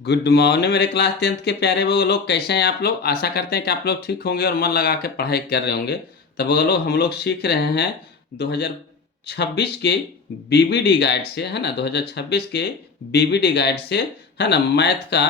Good morning मेरे class 10th के प्यारे वो लोग, कैसे हैं आप लोग। आशा करते हैं कि आप लोग ठीक होंगे और मन लगा के पढ़ाई कर रहे होंगे। तब वो लोग हम लोग सीख रहे हैं 2026 के बीबीडी गाइड से, है ना। 2026 के बीबीडी गाइड से, है ना, मैथ का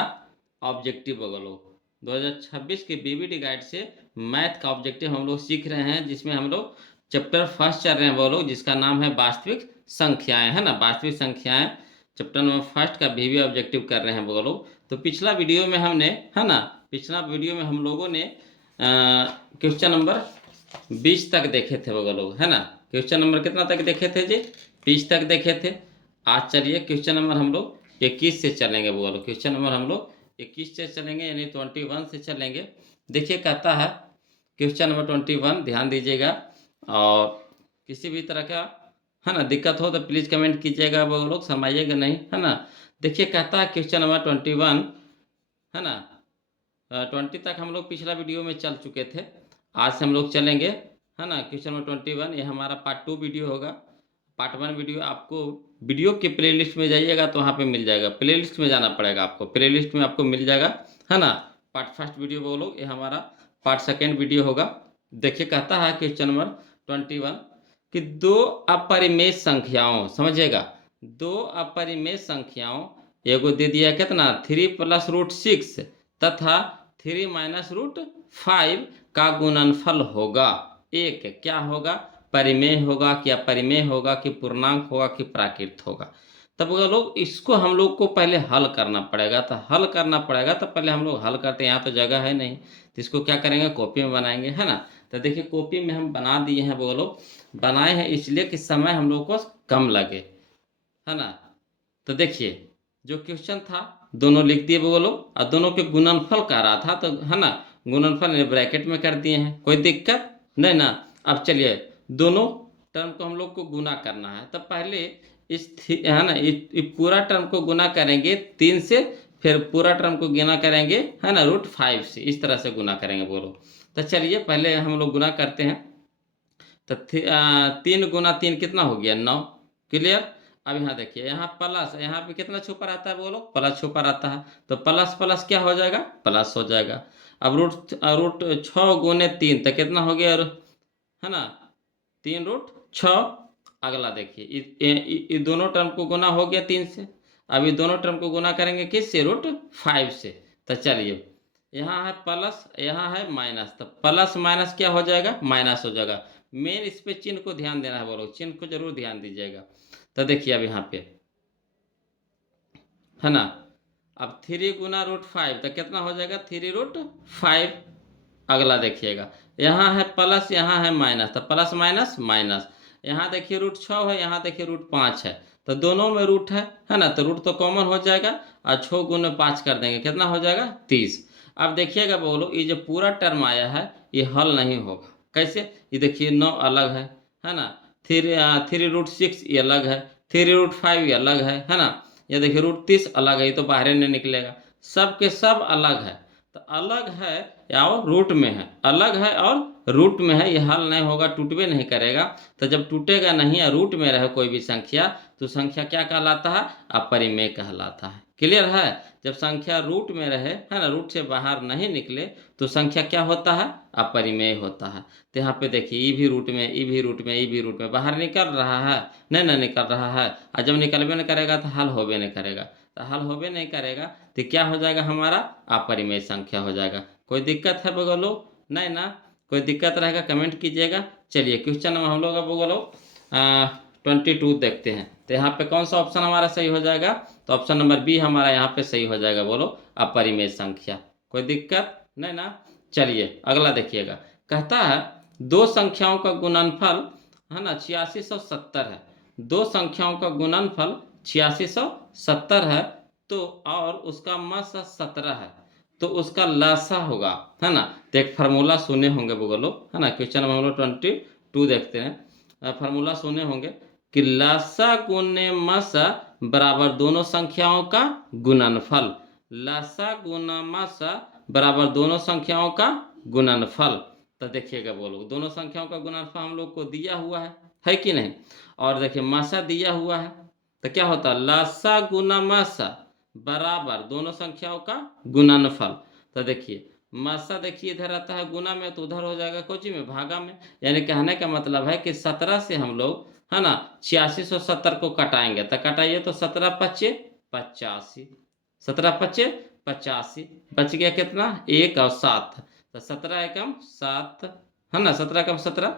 ऑब्जेक्टिव वो लोग 2026 के बीबीडी गाइड से मैथ का ऑब्जेक्टिव हम लोग सीख रहे हैं, जिसमें हम लोग चैप्टर फर्स्ट चल रहे हैं वो लोग, जिसका नाम है वास्तविक संख्याएं, है ना। वास्तविक संख्याएं चैप्टर नंबर फर्स्ट का बीवी ऑब्जेक्टिव कर रहे हैं वो लोग। तो पिछला वीडियो में हमने, है ना, पिछला वीडियो में हम लोगों ने क्वेश्चन नंबर 20 तक देखे थे वो लोग, है ना। क्वेश्चन नंबर कितना तक देखे थे जी? 20 तक देखे थे। आज चलिए क्वेश्चन नंबर हम लोग 21 से चलेंगे वो लोग। क्वेश्चन नंबर हम लोग 21 से चलेंगे, यानी 21 से चलेंगे। देखिए कहता है क्वेश्चन नंबर 21, ध्यान दीजिएगा। और किसी भी तरह का, है ना, दिक्कत हो तो प्लीज कमेंट कीजिएगा वो लोग, समझिएगा नहीं, है ना। देखिए कहता है क्वेश्चन नंबर 21, है ना। 20 तक हम लोग पिछला वीडियो में चल चुके थे। आज से हम लोग चलेंगे, है ना, क्वेश्चन नंबर 21। ये हमारा पार्ट 2 वीडियो होगा। पार्ट 1 वीडियो आपको वीडियो के प्लेलिस्ट में जाइएगा तो वहाँ पे मिल जाएगा। प्लेलिस्ट में जाना पड़ेगा आपको, प्लेलिस्ट में आपको मिल जाएगा, है ना। पार्ट फर्स्ट वीडियो वो लोग, ये हमारा पार्ट सेकेंड वीडियो होगा। देखिए कहता है क्वेश्चन नंबर 21 कि दो अपरिमेय संख्याओं, समझिएगा, दो अपरिमेय संख्याओं, एगो दे दिया कितना 3 + √6 तथा 3 - √5 का गुणनफल होगा। एक क्या होगा? परिमेय होगा कि अपरिमेय होगा कि पूर्णांक होगा कि प्राकृत होगा। तब वो लोग इसको हम लोग को पहले हल करना पड़ेगा। तो हल करना पड़ेगा तो पहले हम लोग हल करते हैं। यहाँ तो जगह है नहीं तो इसको क्या करेंगे, कॉपी में बनाएंगे, है ना। तो देखिए कॉपी में हम बना दिए हैं वो लोग, बनाए हैं इसलिए कि समय हम लोग को कम लगे, है ना। तो देखिए जो क्वेश्चन था दोनों लिख दिए वो लोग, और दोनों के गुणनफल कर रहा था, तो है ना, गुणनफल ब्रैकेट में कर दिए हैं, कोई दिक्कत नहीं ना। अब चलिए दोनों टर्म को हम लोग को गुना करना है। तो पहले है ना, इस पूरा टर्म को गुना करेंगे 3 से, फिर पूरा टर्म को गुना करेंगे, है ना, √5 से। इस तरह से गुना करेंगे वो लोग। तो चलिए पहले हम लोग गुना करते हैं। तो 3 × 3 कितना हो गया? 9। क्लियर। अब यहाँ देखिए, यहाँ प्लस, यहाँ पे कितना छुपा रहता है वो लोग? प्लस छुपा रहता है। तो प्लस प्लस क्या हो जाएगा? प्लस हो जाएगा। अब रूट रूट 6 × 3 तो कितना हो गया, है ना, 3√6। अगला देखिए ये दोनों टर्म को गुना हो गया 3 से। अब ये दोनों टर्म को गुना करेंगे किससे? √5 से। तो चलिए यहाँ है प्लस, यहाँ है माइनस, तो प्लस माइनस क्या हो जाएगा? माइनस हो जाएगा। मेन इस पे चिन्ह को ध्यान देना है वो लोग, चिन्ह को जरूर ध्यान दीजिएगा। तो देखिए अब यहाँ पे, है ना, अब 3 × √5 तो कितना हो जाएगा? 3√5। अगला देखिएगा, यहाँ है प्लस, यहाँ है माइनस, तो प्लस माइनस माइनस। यहाँ देखिए √6 है, यहाँ देखिए √5 है, तो दोनों में रूट है ना, तो रूट तो कॉमन हो जाएगा। और 6 × 5 कर देंगे, कितना हो जाएगा? 30। अब देखिएगा बोलो, ये जो पूरा टर्म आया है ये हल नहीं होगा। कैसे? ये देखिए 9 अलग है ना। 3 √6 ये अलग है, 3 √5 ये अलग है ना। ये देखिए √30 अलग है, ये तो बाहर नहीं निकलेगा। सब के सब अलग है। तो अलग है या और रूट में है, अलग है और रूट में है, ये हल नहीं होगा, टूटबे नहीं करेगा। तो जब टूटेगा नहीं या रूट में रहे कोई भी संख्या, तो संख्या क्या कहलाता है? अपरिमेय कहलाता है। क्लियर है। जब संख्या रूट में रहे, है ना, रूट से बाहर नहीं निकले, तो संख्या क्या होता है? अपरिमेय होता है। तो यहाँ पे देखिए ई भी रूट में, ई भी रूट में, ई भी रूट में बाहर निकल रहा है, नहीं ना निकल रहा है। और जब निकलबे नहीं करेगा तो हल होबे नहीं करेगा। तो हल होबे नहीं करेगा तो क्या हो जाएगा? हमारा अपरिमेय संख्या हो जाएगा। कोई दिक्कत है बोलो? नहीं ना। कोई दिक्कत रहेगा कमेंट कीजिएगा। चलिए क्वेश्चन नंबर हम लोग अब बोलो 22 देखते हैं। तो यहाँ पे कौन सा ऑप्शन हमारा सही हो जाएगा? तो ऑप्शन नंबर बी हमारा यहाँ पे सही हो जाएगा। बोलो अपरिमेय संख्या। कोई दिक्कत नहीं ना। चलिए अगला देखिएगा, कहता है दो संख्याओं का गुणनफल, है ना, 8670 है। दो संख्याओं का गुणनफल 8670 है, तो और उसका मस 17 है, तो उसका लसा होगा, है ना। तो एक फार्मूला सुने होंगे वो लोग, है ना। क्वेश्चन नंबर हम लोग 22 देखते हैं। फार्मूला सुने होंगे कि लसा गुने मसा बराबर दोनों संख्याओं का गुणनफल। लसा गुना मसा बराबर दोनों संख्याओं का गुणनफल। तो देखिएगा वो लोग, दोनों संख्याओं का गुणनफल हम लोग को दिया हुआ है कि नहीं। और देखिए मासा दिया हुआ है, तो क्या होता है? लसा गुना मासा, बराबर दोनों संख्याओं का गुणनफल। तो देखिए मासा देखिए इधर आता है गुना में, तो उधर हो जाएगा कोची में, भागा में। यानी कहने का मतलब है कि 17 से हम लोग है ना 8670 को कटाएंगे। तो कटाइए तो 17 पच्चे 85, 17 पच्चे 85, बच गया कितना 1 और 7। तो 17 एकम 7 है ना, 17 एकम 17।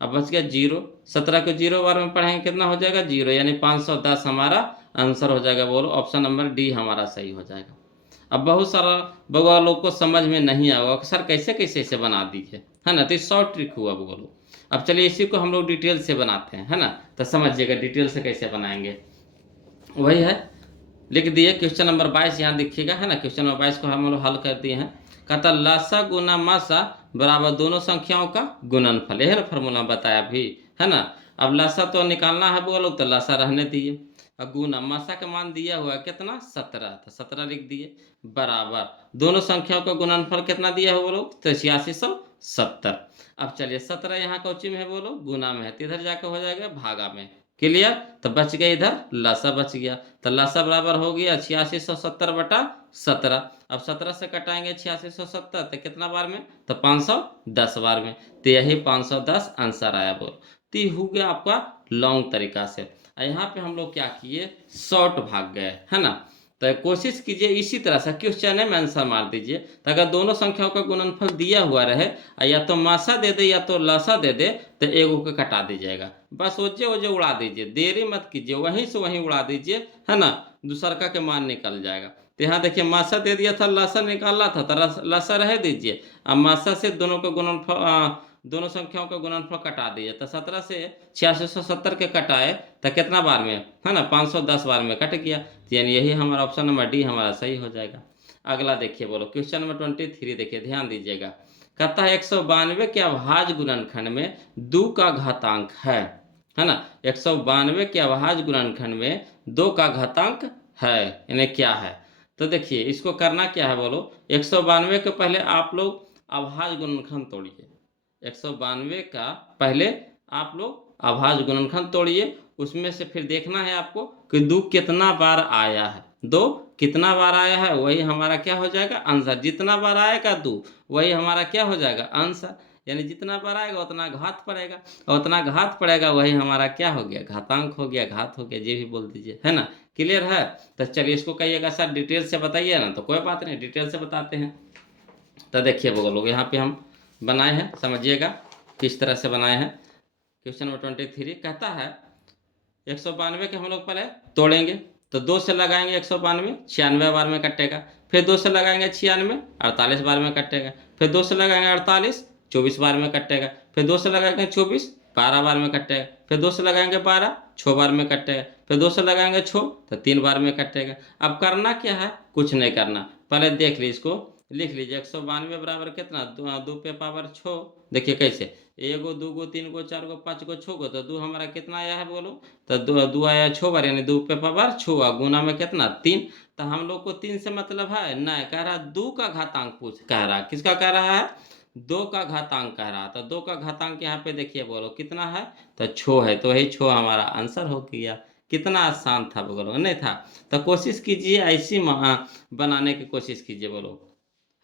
अब बच गया 0, 17 को 0 बार में पढ़ाएंगे कितना हो जाएगा 0, यानी 510 हमारा आंसर हो जाएगा। बोलो ऑप्शन नंबर डी हमारा सही हो जाएगा। अब बहुत सारा बगवा लोग को समझ में नहीं आएगा सर कैसे कैसे इसे बना दीजिए, है ना। तो शॉर्ट ट्रिक हुआ बोलो। अब चलिए इसी को हम लोग डिटेल से बनाते हैं, है ना। तो समझिएगा डिटेल से कैसे बनाएंगे। वही है, लिख दिए क्वेश्चन नंबर 22 यहाँ देखिएगा, है ना। क्वेश्चन नंबर 22 को हम लोग हल कर दिए हैं। कहता लसा गुना मासा बराबर दोनों संख्याओं का गुणनफल, यही ना फॉर्मूला बताया अभी, है ना। अब लसा तो निकालना है बोलो, तो लसा रहने दिए। अब गुना मासा का मान दिया हुआ है कितना 17, तो 17 लिख दिए बराबर दोनों संख्याओं का गुणनफल कितना दिया है बोलो, तो 8670। अब चलिए 17 यहाँ कौची में है बोलो, गुना में है, तो इधर जाकर हो जाएगा भागा में। क्लियर। तो बच गया इधर लसा बच गया। तो लसा बराबर हो गया 8670 बटा 17। अब 17 से कटाएंगे 8670 तो कितना बार में, तो 510 बार में। तो यही 510 आंसर आया बोल। तो ये हो गया आपका लॉन्ग तरीका से। यहाँ पे हम लोग क्या किए, शॉर्ट भाग गए, है ना। तो कोशिश कीजिए इसी तरह से क्वेश्चन में आंसर मार दीजिए। तो अगर दोनों संख्याओं का गुणनफल दिया हुआ रहे, या तो मासा दे दे या तो लसा दे दे, तो एगो को कटा दीजिएगा, बस ओजे ओजे उड़ा दीजिए, देरी मत कीजिए, वहीं से वहीं उड़ा दीजिए, है ना। दूसरका के मान निकल जाएगा। तो यहाँ देखिए मासा दे दिया था, लसा निकालना था, तो लसा रह दीजिए। अब मासा से दोनों का गुणनफल, दोनों संख्याओं का गुणनफल कटा दिए। तो 17 से 8670 के कटाए तो कितना बार में, है ना 510 बार में कट गया। यानी यही हमारा ऑप्शन नंबर डी हमारा सही हो जाएगा। अगला देखिए बोलो क्वेश्चन नंबर 23 देखिए, ध्यान दीजिएगा। कहता है 192 के अभाज्य गुणनखंड में 2 का घातांक है ना। 192 के अभाज्य गुणनखंड में 2 का घातांक है, इन्हें क्या है। तो देखिए इसको करना क्या है बोलो, 192 के पहले आप लोग अभाज्य गुणनखंड तोड़िए। 192 का पहले आप लोग अभाज्य गुणनखंड तोड़िए, उसमें से फिर देखना है आपको कि 2 कितना बार आया है, 2 कितना बार आया है, वही हमारा क्या हो जाएगा आंसर। जितना बार आएगा 2 वही हमारा क्या हो जाएगा आंसर। यानी जितना बार आएगा उतना घात पड़ेगा, और उतना घात पड़ेगा वही हमारा क्या हो गया घातांक हो गया, घात हो गया, ये भी बोल दीजिए, है ना। क्लियर है। तो चलिए इसको कहिएगा सर डिटेल से बताइए ना, तो कोई बात नहीं डिटेल से बताते हैं। तो देखिए लोग यहाँ पे हम बनाए हैं, समझिएगा किस तरह से बनाए हैं। क्वेश्चन नंबर 23 कहता है 192 के हम लोग पहले तोड़ेंगे, तो 2 से लगाएंगे 192 96 बार में कटेगा, फिर 2 से लगाएंगे 96 48 बार में कटेगा, फिर 2 से लगाएंगे 48 24 बार में कटेगा, फिर 2 से लगाएंगे 24 12 बार में कटेगा, फिर 2 से लगाएंगे 12 6 बार में कटेगा, फिर 2 से लगाएंगे 6 तो 3 बार में कटेगा। अब करना क्या है, कुछ नहीं करना, पहले देख लीजिए, इसको लिख लीजिए 192 बराबर कितना 2 पे पावर 6। देखिए कैसे, 1 2 3 4 5 6 तो 2 हमारा कितना आया है बोलो, तो 2 आया 6 बार, यानी 2 पे पावर 6 गुना में कितना 3। तो हम लोग को 3 से मतलब है नहीं, कह रहा 2 का घातांक पूछ, कह रहा किसका कह रहा है 2 का घातांक कह रहा। तो 2 का घातांक यहाँ पे देखिए बोलो कितना है, तो 6 है, तो वही 6 हमारा आंसर हो गया। कितना आसान था बोलो, नहीं था। तो कोशिश कीजिए ऐसी बनाने की कोशिश कीजिए बोलो,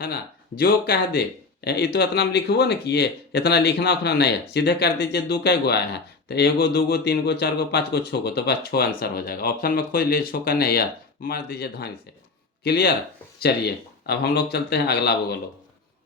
है ना। जो कह दे ये तो इतना हम लिखबो न किए, इतना लिखना उखना नहीं है, सीधे कर दीजिए 2 कै गो आया है, तो 1 2 3 4 5 6 तो बस 6 आंसर हो जाएगा। ऑप्शन में खोज लीजिए 6 का नहीं यार, मार दीजिए धान से। क्लियर। चलिए अब हम लोग चलते हैं अगला बोलो।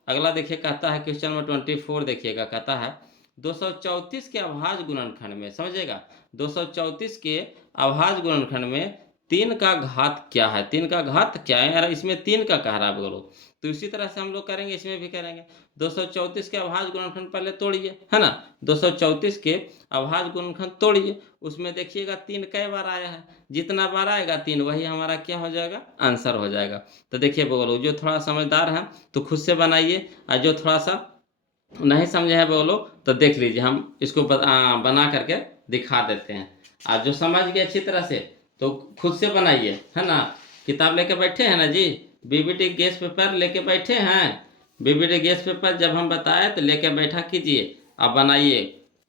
अगला देखिए कहता है क्वेश्चन नंबर 24 देखिएगा, कहता है 234 के अभाज्य गुणनखंड में, समझिएगा 234 के अभाज्य गुणनखंड में 3 का घात क्या है, 3 का घात क्या है यार, इसमें 3 का कह रहा है बोलो। तो इसी तरह से हम लोग करेंगे, इसमें भी करेंगे। 234 के अभाज्य गुणनखंड पहले तोड़िए, है ना। 234 के अभाज्य गुणनखंड तोड़िए, उसमें देखिएगा 3 कई बार आया है, जितना बार आएगा 3 वही हमारा क्या हो जाएगा आंसर हो जाएगा। तो देखिए बोलो जो थोड़ा समझदार है तो खुद से बनाइए, और जो थोड़ा सा नहीं समझे है बोलो तो देख लीजिए, हम इसको बना करके दिखा देते हैं। आज जो समझ गए अच्छी तरह से तो खुद से बनाइए, है ना। किताब लेके बैठे हैं ना जी, बीबीटी गेस्ट पेपर लेके बैठे हैं। बीबीटी गेस्ट पेपर जब हम बताए तो लेके बैठा कीजिए, आप बनाइए,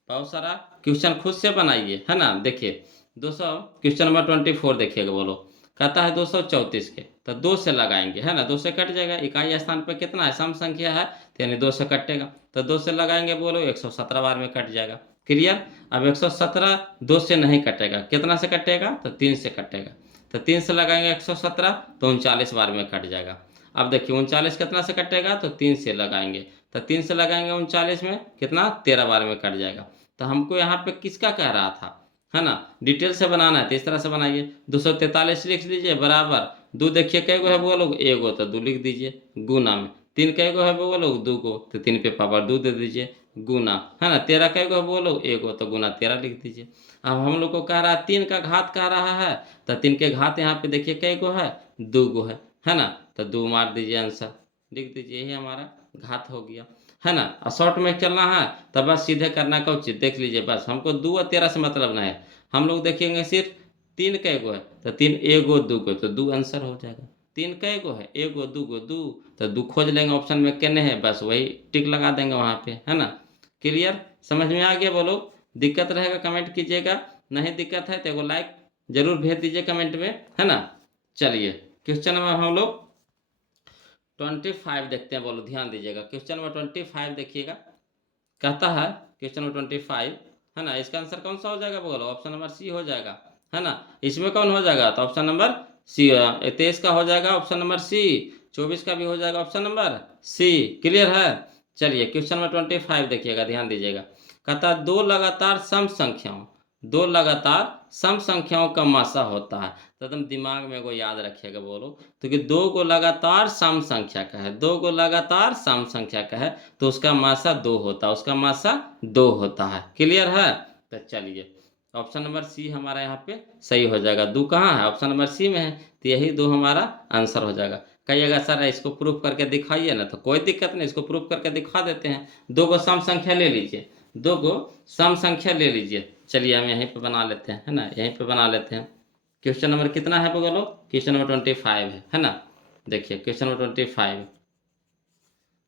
बहुत सारा क्वेश्चन खुद से बनाइए, है ना। देखिए 200 क्वेश्चन नंबर 24 देखिएगा बोलो, कहता है 234 के, तो 2 से लगाएंगे, है ना, 2 से कट जाएगा। इकाई स्थान पर कितना है, सम संख्या है, तो यानी 2 से कटेगा, तो 2 से लगाएंगे, बोलो 117 बार में कट जाएगा। क्लियर। अब 117 2 से नहीं कटेगा, कितना से कटेगा, तो 3 से कटेगा, तो 3 से लगाएंगे 117, तो 39 बार में कट जाएगा। अब देखिए 39 कितना से कटेगा, तो 3 से लगाएंगे, तो 3 से लगाएंगे 39 में कितना, 13 बार में कट जाएगा। तो हमको यहाँ पे किसका कह रहा था, है ना, डिटेल से बनाना है, तो इस तरह से बनाइए। 243 लिख लीजिए बराबर, 2 देखिए कै गो है बोलो, एगो, तो 2 लिख दीजिए, गुना में 3 कै गो है बोलो, 2 गो, तो 3 पे पावर 2 दे दीजिए, गुना, है ना, 13 कै गो है बोलो, एगो, तो गुना 13 लिख दीजिए। अब हम लोग को कह रहा है 3 का घात कह रहा है, तो 3 के घात यहाँ पे देखिए कै गो है, 2 गो है ना, तो 2 मार दीजिए, आंसर लिख दीजिए, यही हमारा घात हो गया, है ना। और शॉर्ट में चलना है तो बस सीधे करना का उचित, देख लीजिए, बस हमको 2 और 13 से मतलब नहीं है, हम लोग देखेंगे सिर्फ 3 कै गो है, तो 3 एगो 2 गो, तो 2 आंसर हो जाएगा। 3 कै गो है, एगो 2 गो, 2, तो 2 खोज लेंगे ऑप्शन में कितने है, बस वही टिक लगा देंगे वहाँ पे, है ना। क्लियर, समझ में आ गया बोलो। दिक्कत रहेगा कमेंट कीजिएगा, नहीं दिक्कत है तो एगो लाइक जरूर भेज दीजिए कमेंट में, है ना। चलिए क्वेश्चन में हम लोग 25 देखते हैं, बोलो ध्यान दीजिएगा, क्वेश्चन नंबर 25 देखिएगा। कहता है क्वेश्चन नंबर 25, है ना, इसका आंसर कौन सा हो जाएगा, बोलो ऑप्शन नंबर सी हो जाएगा, है ना। इसमें कौन हो जाएगा, तो ऑप्शन नंबर सी, 23 का हो जाएगा ऑप्शन नंबर सी, 24 का भी हो जाएगा ऑप्शन नंबर सी। क्लियर है। चलिए क्वेश्चन नंबर 25 देखिएगा, ध्यान दीजिएगा। कहता है 2 लगातार सम संख्याओं, 2 लगातार सम संख्याओं का मासा होता है, तो एकदम दिमाग में को याद रखिएगा, बोलो तो कि 2 को लगातार सम संख्या का है, 2 को लगातार सम संख्या का है, तो उसका मासा 2 होता है, उसका मासा 2 होता है। क्लियर है। तो चलिए ऑप्शन नंबर सी हमारा यहाँ पे सही हो जाएगा। 2 कहाँ है, ऑप्शन नंबर सी में है, तो यही 2 हमारा आंसर हो जाएगा। कहिएगा सर इसको प्रूफ करके दिखाइए ना, तो कोई दिक्कत नहीं, इसको प्रूफ करके दिखा देते हैं। 2 को सम संख्या ले लीजिए, 2 को सम संख्या ले लीजिए। चलिए हम यहीं पे बना लेते हैं, है ना, यहीं पे बना लेते हैं। क्वेश्चन नंबर कितना है बोलो, क्वेश्चन नंबर 25 है ना। देखिए क्वेश्चन नंबर 25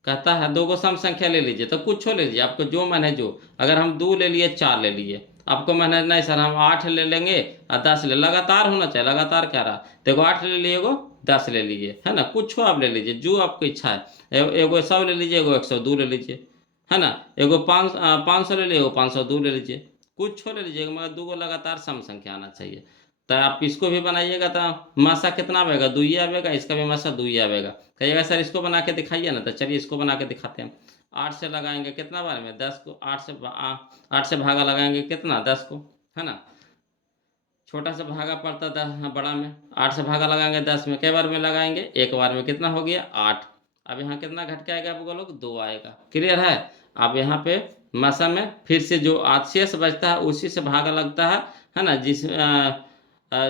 कहता है 2 को सम संख्या ले लीजिए, तो कुछ ले लीजिए, आपको जो मन है, जो अगर हम 2 ले लिए, 4 ले लिए, आपको मन है नहीं सर हम 8 ले लेंगे और 10 ले, लगातार होना चाहिए, लगातार क्या रहा, देखो 8 ले लिए, एगो 10 ले लीजिए, है ना, कुछ आप ले लीजिए जो आपको इच्छा है, एगो 100 ले लीजिए, एगो 102 ले लीजिए, है ना, एगो 500 ले लीजिए, एगो 502 ले लीजिए, कुछ ले लीजिएगा, मगर 2 को लगातार सम संख्या आना चाहिए। तो आप इसको भी बनाइएगा, तो मासा कितना आएगा, 2 ही आएगा, इसका भी मासा 2 ही आएगा। कहिएगा सर इसको बना के दिखाइए ना, तो चलिए इसको बना के दिखाते हैं। 8 से लगाएंगे कितना बार में, 10 को, 8 से भागा लगाएंगे कितना, 10 को, है ना, छोटा सा भागा पड़ता 10 बड़ा में, 8 से भागा लगाएंगे 10 में, कई बार में लगाएंगे, एक बार में, कितना हो गया 8। अब यहाँ कितना घट के आएगा, आपको लोग 2 आएगा। क्लियर है। अब यहाँ पे मासा में फिर से जो शेष बचता है उसी से भागा लगता है ना,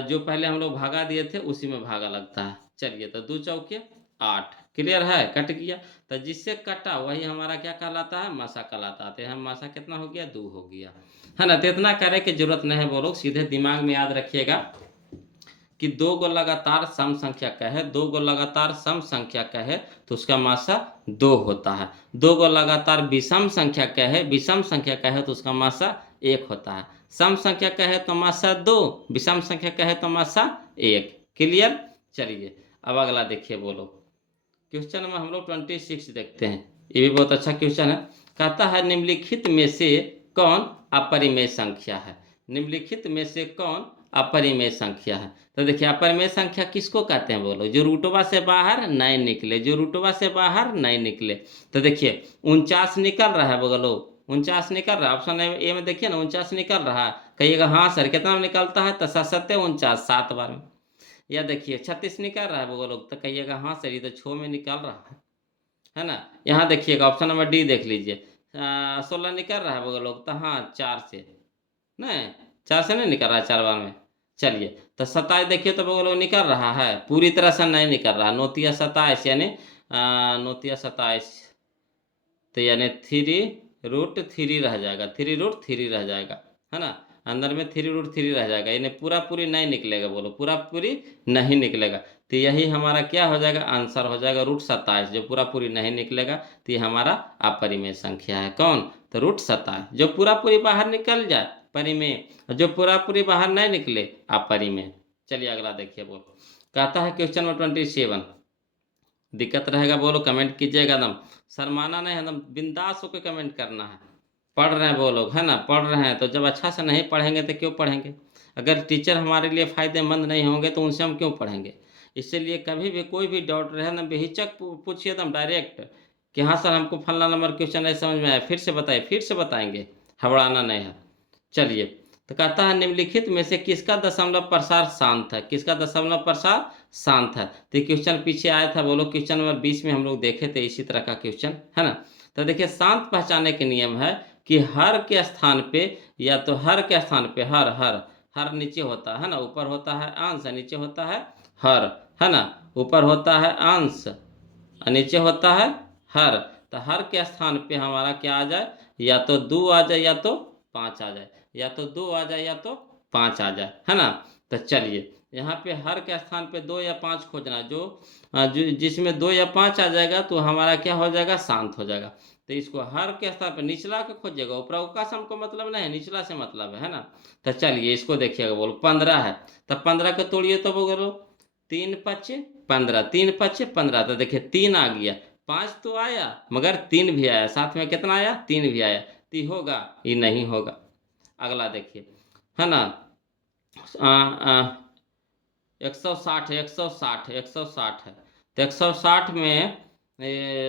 जो पहले हम लोग भागा दिए थे उसी में भागा लगता है। चलिए तो 2 चौके 8। क्लियर है, कट गया, तो जिससे कटा वही हमारा क्या कहलाता है, मासा कहलाता है। तो हम मासा कितना हो गया, 2 हो गया, है ना। तो इतना करे की जरूरत नहीं है, वो लोग सीधे दिमाग में याद रखिएगा कि 2 को लगातार सम संख्या का है, 2 को लगातार सम संख्या का है, तो उसका मासा 2 होता है। 2 को लगातार विषम संख्या का है, विषम संख्या का है, तो उसका मासा 1 होता है। सम संख्या का है तो मासा 2, विषम संख्या का है तो मासा 1। क्लियर। चलिए अब अगला देखिए, बोलो क्वेश्चन में हम लोग 26 देखते हैं। ये भी बहुत अच्छा क्वेश्चन है। कहता है निम्नलिखित में से कौन अपरिमेय संख्या है, निम्नलिखित में से कौन अपरिमेय संख्या है। तो देखिए अपरिमेय संख्या किसको कहते हैं, बोलो जो रूटवा से बाहर नहीं निकले, जो रूटवा से बाहर नहीं निकले। तो देखिए 49 निकल रहा है, बोलो 49 निकल रहा है, ऑप्शन ए में देखिए ना 49 निकल रहा है। कहिएगा हाँ सर कितना में निकलता है, तो 7 49 7 बार में। या देखिए 36 निकल रहा है, बोलो तो कहिएगा हाँ सर ये तो 6 में निकल रहा है ना। यहाँ देखिएगा ऑप्शन नंबर डी देख लीजिए, 16 निकल रहा है, बोलो तो हाँ 4 से नहीं, 4 से नहीं निकल रहा है 4 बार में। चलिए तो 27 देखिए, तो बोलो निकल रहा है, पूरी तरह से नहीं निकल रहा, नोतिया 27 यानी नोतिया 27, तो यानी 3√3 रह जाएगा, 3√3 रह जाएगा, है ना, अंदर में 3√3 रह जाएगा, यानी पूरा पूरी नहीं निकलेगा, बोलो पूरा पूरी नहीं निकलेगा। तो यही हमारा क्या हो जाएगा, आंसर हो जाएगा √27, जो पूरा पूरी नहीं निकलेगा, तो ये हमारा अपरिमेय संख्या है। कौन, तो √27, जो पूरा पूरी बाहर निकल जाए परिमेय, जो पूरा पूरी बाहर नहीं निकले अपरिमेय। चलिए अगला देखिए बोलो। कहता है क्वेश्चन नंबर 27, दिक्कत रहेगा बोलो कमेंट कीजिएगा एकदम, शर्माना नहीं, एकदम बिंदास होकर कमेंट करना है। पढ़ रहे हैं वो लोग है ना, पढ़ रहे हैं, तो जब अच्छा से नहीं पढ़ेंगे तो क्यों पढ़ेंगे? अगर टीचर हमारे लिए फ़ायदेमंद नहीं होंगे तो उनसे हम क्यों पढ़ेंगे? इसीलिए कभी भी कोई भी डाउट रहे ना, बेहिचक पूछिए एकदम डायरेक्ट कि हाँ सर हमको फलना नंबर क्वेश्चन नहीं समझ में आया, फिर से बताइए, फिर से बताएंगे, हबड़ाना नहीं है। चलिए, तो कहता है निम्नलिखित में से किसका दशमलव प्रसार शांत है, किसका दशमलव प्रसार शांत है? तो क्वेश्चन पीछे आया था बोलो, क्वेश्चन नंबर 20 में हम लोग देखे थे इसी तरह का क्वेश्चन है ना। तो देखिए शांत पहचानने के नियम है कि हर के स्थान पे, या तो हर के स्थान पे हर हर हर नीचे होता है ना, ऊपर होता है अंश, नीचे होता है हर, है ना, ऊपर होता है अंश और नीचे होता है हर। तो हर के स्थान पे हमारा क्या आ जाए, या तो 2 आ जाए या तो 5 आ जाए, या तो 2 आ जाए या तो 5 आ जाए, है ना। तो चलिए यहाँ पे हर के स्थान पे 2 या 5 खोजना, जिसमें 2 या 5 आ जाएगा तो हमारा क्या हो जाएगा, शांत हो जाएगा। तो इसको हर के स्थान पे निचला के खोजिएगा, ऊपर का से हमको मतलब नहीं है, निचला से मतलब है ना। तो चलिए इसको देखिएगा बोलो 15 है, तो 15 को तोड़िए तो बोलो 3 5 15, 3 5 15, तो देखिए 3 आ गया, 5 तो आया मगर 3 भी आया, साथ में कितना आया, 3 भी आया, तो ये होगा, ये नहीं होगा। अगला देखिए है ना, 160 है, 160 160 है, तो 160 में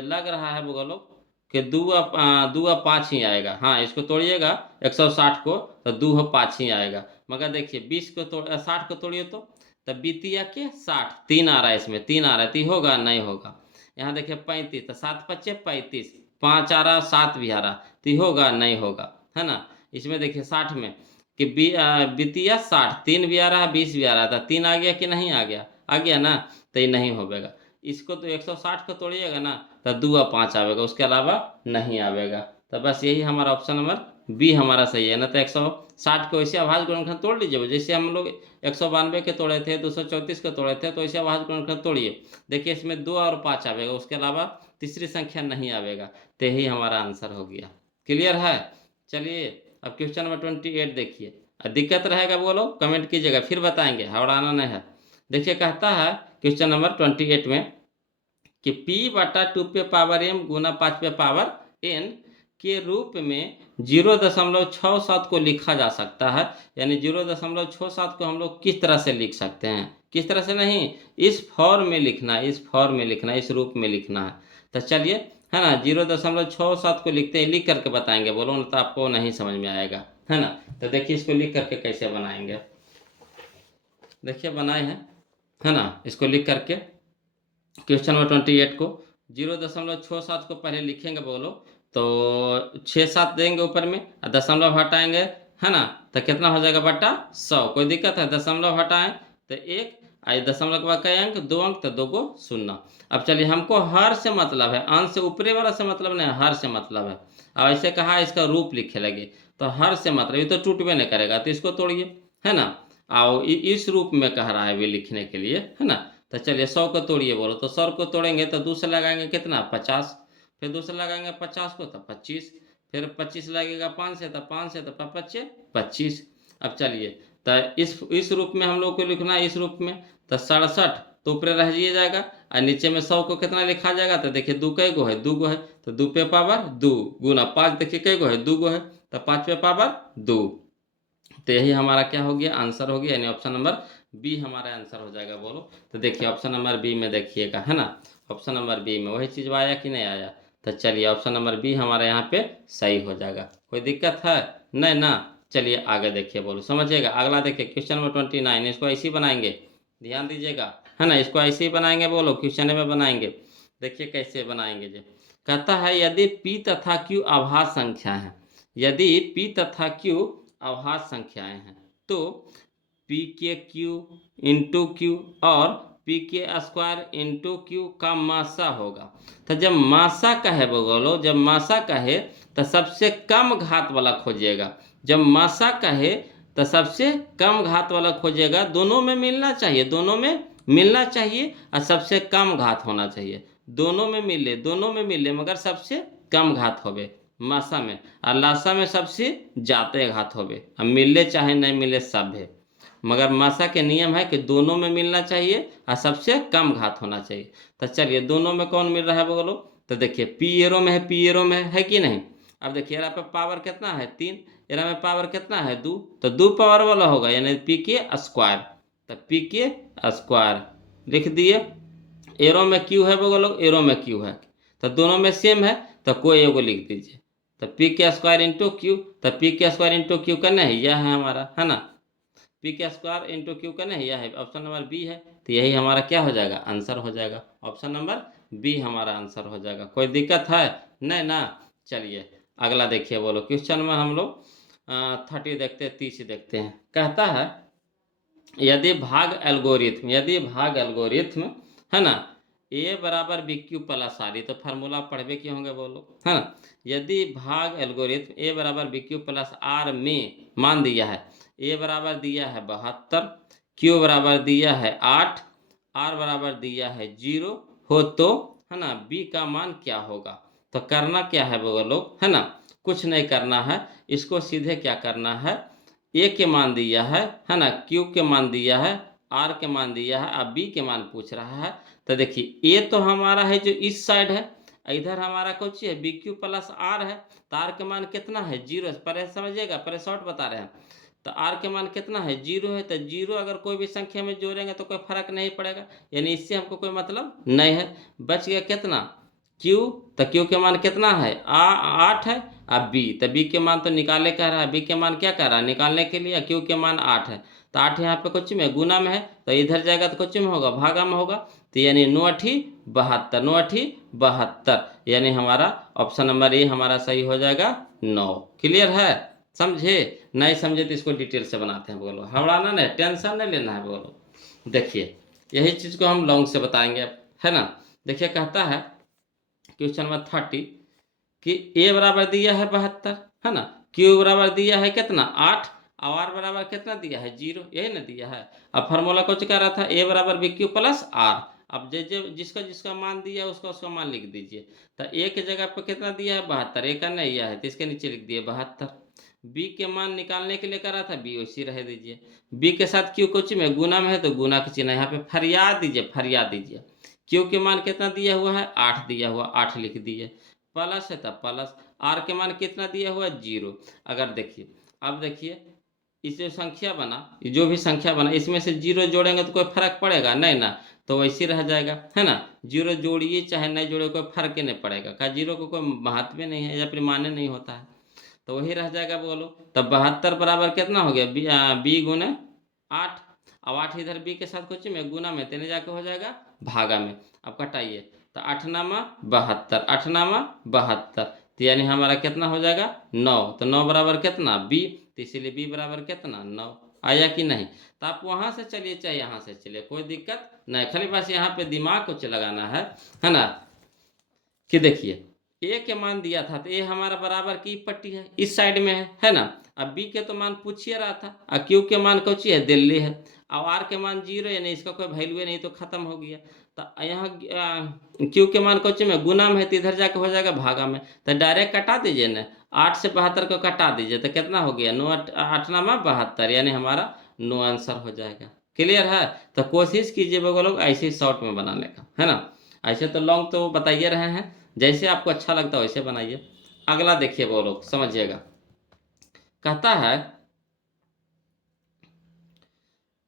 लग रहा है बोलो कि 2 5 ही आएगा। हाँ इसको तोड़िएगा 160 को, तो 2 5 ही आएगा, मगर देखिए 20 को 60 को तोड़िए तो तब बीतिया के 60, 3 आ रहा है, इसमें 3 आ रहा है, तो होगा नहीं होगा। यहाँ देखिए 35, तो 7 5 35, 5 आ रहा, 7 भी आ रहा, तो होगा नहीं होगा, है ना। इसमें देखिए 60 में कि बीतिया 60, 3 भी आ रहा है 20 भी आ रहा था, 3 आ गया कि नहीं आ गया, आ गया ना, तो ये नहीं होगा। इसको तो 160 को तोड़िएगा ना तो 2 5 आवेगा, उसके अलावा नहीं आवेगा। तो बस यही हमारा ऑप्शन नंबर बी हमारा सही है ना। तो 160 को ऐसे अभाज्य गुणनखंड तोड़ लीजिए, जैसे हम लोग 192 के तोड़े थे, 234 के तोड़े थे, तो ऐसे अभाज्य गुणनखंड तोड़िए, देखिए इसमें 2 और 5 आवेगा, उसके अलावा तीसरी संख्या नहीं आवेगा। तो यही हमारा आंसर हो गया। क्लियर है? चलिए अब क्वेश्चन नंबर 28 देखिए, दिक्कत रहेगा बोलो कमेंट कीजिएगा, फिर बताएंगे, हवड़ाना नहीं है। देखिए कहता है क्वेश्चन नंबर 28 में कि p/2 पे पावर m गुना 5 पे पावर n के रूप में 0.67 को लिखा जा सकता है। यानी 0.67 को हम लोग किस तरह से लिख सकते हैं, किस तरह से नहीं, इस फॉर्म में लिखना है, इस फॉर्म में लिखना है, इस रूप में लिखना है। तो चलिए है ना 0.67 को लिखते हैं, लिख करके बताएंगे बोलो, ना तो आपको नहीं समझ में आएगा, है ना। तो देखिए इसको लिख करके कैसे बनाएंगे, देखिए बनाए हैं, है ना। इसको लिख करके क्वेश्चन नंबर 28 को 0.67 को पहले लिखेंगे बोलो, तो 6 7 देंगे ऊपर में, और दशमलव हटाएंगे, है ना, तो कितना हो जाएगा बटा 100। कोई दिक्कत है, दशमलव हटाएं तो 1, आई दशमलव के बाद कई अंक, 2 अंक, तो 2 को 0। अब चलिए हमको हर से मतलब है, अंश से ऊपरी वाला से मतलब नहीं, हर से मतलब है। अब ऐसे कहा इसका रूप लिखे लगे, तो हर से मतलब ये तो टूटबे नहीं करेगा, तो इसको तोड़िए, है ना। आओ इस रूप में कह रहा है वे लिखने के लिए, है ना। तो चलिए 100 को तोड़िए बोलो, तो 100 को तोड़ेंगे तो 2 से लगाएंगे कितना, 50, फिर 2 से लगाएंगे 50 को तो 25, फिर 25 लगेगा 5 से तो 5 से तो 25 25। अब चलिए तो इस रूप में हम लोग को लिखना है, इस रूप में तो 67 तो ऊपर रह जाएगा, और नीचे में 100 को कितना लिखा जाएगा, तो देखिए 2 कई गो है, 2 गो है, तो 2 पे पावर 2 गुना 5, देखिए कई गो है, 2 गो है, तो 5 पे पावर 2। तो यही हमारा क्या हो गया, आंसर हो गया, यानी ऑप्शन नंबर बी हमारा आंसर हो जाएगा बोलो। तो देखिए ऑप्शन नंबर बी में देखिएगा, है ना, ऑप्शन नंबर बी में वही चीज़ आया कि नहीं आया। तो चलिए ऑप्शन नंबर बी हमारे यहाँ पे सही हो जाएगा। कोई दिक्कत है नहीं ना। चलिए आगे देखिए बोलो, समझिएगा। अगला देखिए क्वेश्चन नंबर 29, इसको ऐसे ही बनाएंगे, ध्यान दीजिएगा, है ना, इसको ऐसे ही बनाएंगे बोलो, क्वेश्चन में बनाएंगे। देखिए कैसे बनाएंगे जी। कहता है यदि p तथा q अभाज्य संख्या है, यदि p तथा q अभाज्य संख्याएं हैं, तो पी के क्यू इंटू क्यू और पी के स्क्वायर इंटू क्यू का मासा होगा। तो जब मासा कहे बोलो, जब मासा कहे तो सबसे कम घात वाला खोजिएगा, जब मासा कहे तो सबसे कम घात वाला खोजिएगा, दोनों में मिलना चाहिए, दोनों में मिलना चाहिए, और सबसे कम घात होना चाहिए, दोनों में मिले, दोनों में मिले, मगर सबसे कम घात होवे मासा में, और लासा में सबसे जाते घात होवे, अब मिले चाहे नहीं मिले सब है। मगर मासा के नियम है कि दोनों में मिलना चाहिए और सबसे कम घात होना चाहिए। तो चलिए दोनों में कौन मिल रहा है बोलो, तो देखिए पी एरो में है, पी एरो में है कि नहीं। अब देखिए यहाँ पे पावर कितना है 3, यहाँ में पावर कितना है 2, तो 2 पावर वाला होगा यानी पी के स्क्वायर, तो पी के स्क्वायर लिख दिए। एरो में क्यू है बोलो, एरो में क्यू है, तो दोनों में सेम है तो कोई एगो लिख दीजिए। तो पी के स्क्वायर इंटू क्यू, तो पी के स्क्वायर इंटू क्यू करना है, यह है हमारा, है ना। पी के स्क्वायर इंटू क्यू करना है, यह है ऑप्शन नंबर बी है। तो यही हमारा क्या हो जाएगा, आंसर हो जाएगा। ऑप्शन नंबर बी हमारा आंसर हो जाएगा। कोई दिक्कत है नहीं ना। चलिए अगला देखिए बोलो, क्वेश्चन में हम लोग 30 देखते हैं, 30 देखते हैं। कहता है यदि भाग एल्गोरिथ्म है ना, ए बराबर बी क्यू प्लस आर, ये तो फार्मूला पढ़वे के होंगे बोलो, है ना। यदि भाग एल्गोरिथ्म ए बराबर बी क्यू प्लस आर में मान दिया है, ए बराबर दिया है 72, क्यू बराबर दिया है 8, आर बराबर दिया है 0 हो तो, है ना, बी का मान क्या होगा। तो करना क्या है बोलो, है ना, कुछ नहीं करना है, इसको सीधे क्या करना है, ए के मान दिया है ना, क्यू के मान दिया है, आर के मान दिया है, अब बी के मान पूछ रहा है। तो देखिए ए तो हमारा है जो इस साइड है, इधर हमारा कुछ है बी क्यू प्लस आर है, तो आर के मान कितना है 0, पर समझिएगा, पर शॉर्ट बता रहे हैं। तो आर के मान कितना है 0 है, तो 0 अगर कोई भी संख्या में जोड़ेंगे तो कोई फर्क नहीं पड़ेगा, यानी इससे हमको कोई मतलब नहीं है। बच गया कितना क्यू, तो क्यू के मान कितना है 8 है। अब बी, तो बी के मान तो निकाले कह रहा है, बी के मान क्या कह रहा है निकालने के लिए, क्यू के मान 8 है, तो 8 यहाँ पे कुछ में गुना में है, तो इधर जाएगा तो कुछ में होगा भागा में होगा, तो यानी 9 अठी 72, 9 अठी 72, यानी हमारा ऑप्शन नंबर ए हमारा सही हो जाएगा 9। क्लियर है, समझे, नहीं समझे तो इसको डिटेल से बनाते हैं बोलो, हवड़ाना नहीं, टेंशन नहीं लेना है बोलो। देखिए यही चीज़ को हम लॉन्ग से बताएंगे, है ना। देखिए कहता है क्वेश्चन नंबर 30 कि ए बराबर दिया है 72, है ना, क्यू बराबर दिया है कितना 8, और आर बराबर कितना दिया है 0, यही ना दिया है। अब फार्मूला कुछ कह रहा था ए बराबर बी क्यू प्लस आर, अब जिसका जिसका मान दिया है उसका उसका मान लिख दीजिए। तो ए के जगह पर कितना दिया है 72, ए का नहीं है तो इसके नीचे लिख दिए 72। बी के मान निकालने के लिए करा था, बी वैसी रह दीजिए, बी के साथ क्यू कुछ में गुना में है तो गुना के चिन्ह यहाँ पे फरिया दीजिए, फरिया दीजिए। क्यू के मान कितना दिया हुआ है 8 दिया हुआ, 8 लिख दिए, प्लस है तब प्लस, आर के मान कितना दिया हुआ है 0। अगर देखिए अब देखिए इस जो संख्या बना, जो भी संख्या बना इसमें से 0 जोड़ेंगे तो कोई फर्क पड़ेगा नहीं ना, तो वैसे रह जाएगा, है ना। 0 जोड़िए चाहे नहीं जोड़िए कोई फर्क ही नहीं पड़ेगा, क्या 0 को कोई महत्व नहीं है या फिर मान्य नहीं होता है, तो वही रह जाएगा बोलो। तब 72 बराबर कितना हो गया बी गुने 8, अब 8 इधर बी के साथ कुछ में गुना में तेने जाके हो जाएगा भागा में। अब कटाइए तो 8 नामा 72, 8 नामा 72, तो यानी हमारा कितना हो जाएगा 9, तो 9 बराबर कितना बी, तो इसीलिए बी बराबर कितना 9। आया कि नहीं, तो आप वहां से चलिए चाहे यहाँ से चलिए, कोई दिक्कत नहीं, खाली बस यहाँ पे दिमाग कुछ लगाना है ना। कि देखिए ए के मान दिया था तो ए हमारा बराबर की पट्टी है इस साइड में है ना। अब बी के तो मान पूछिए रहा था, और क्यू के मान कौची है दिल्ली है, और आर के मान 0 यानी इसका कोई वैल्यू नहीं तो खत्म हो गया। तो यहाँ क्यू के मान कौची में गुना में है तो इधर जाके हो जाएगा भागा में, तो डायरेक्ट कटा दीजिए ना, 8 से 72 को कटा दीजिए तो कितना हो गया 9 8 नामा 72, यानी हमारा 9 आंसर हो जाएगा। क्लियर है, तो कोशिश कीजिए वो लोग ऐसे शॉर्ट में बनाने का, है ना। ऐसे तो लॉन्ग तो बताइए रहे हैं, जैसे आपको अच्छा लगता है वैसे बनाइए। अगला देखिए वो लोग समझिएगा, कहता है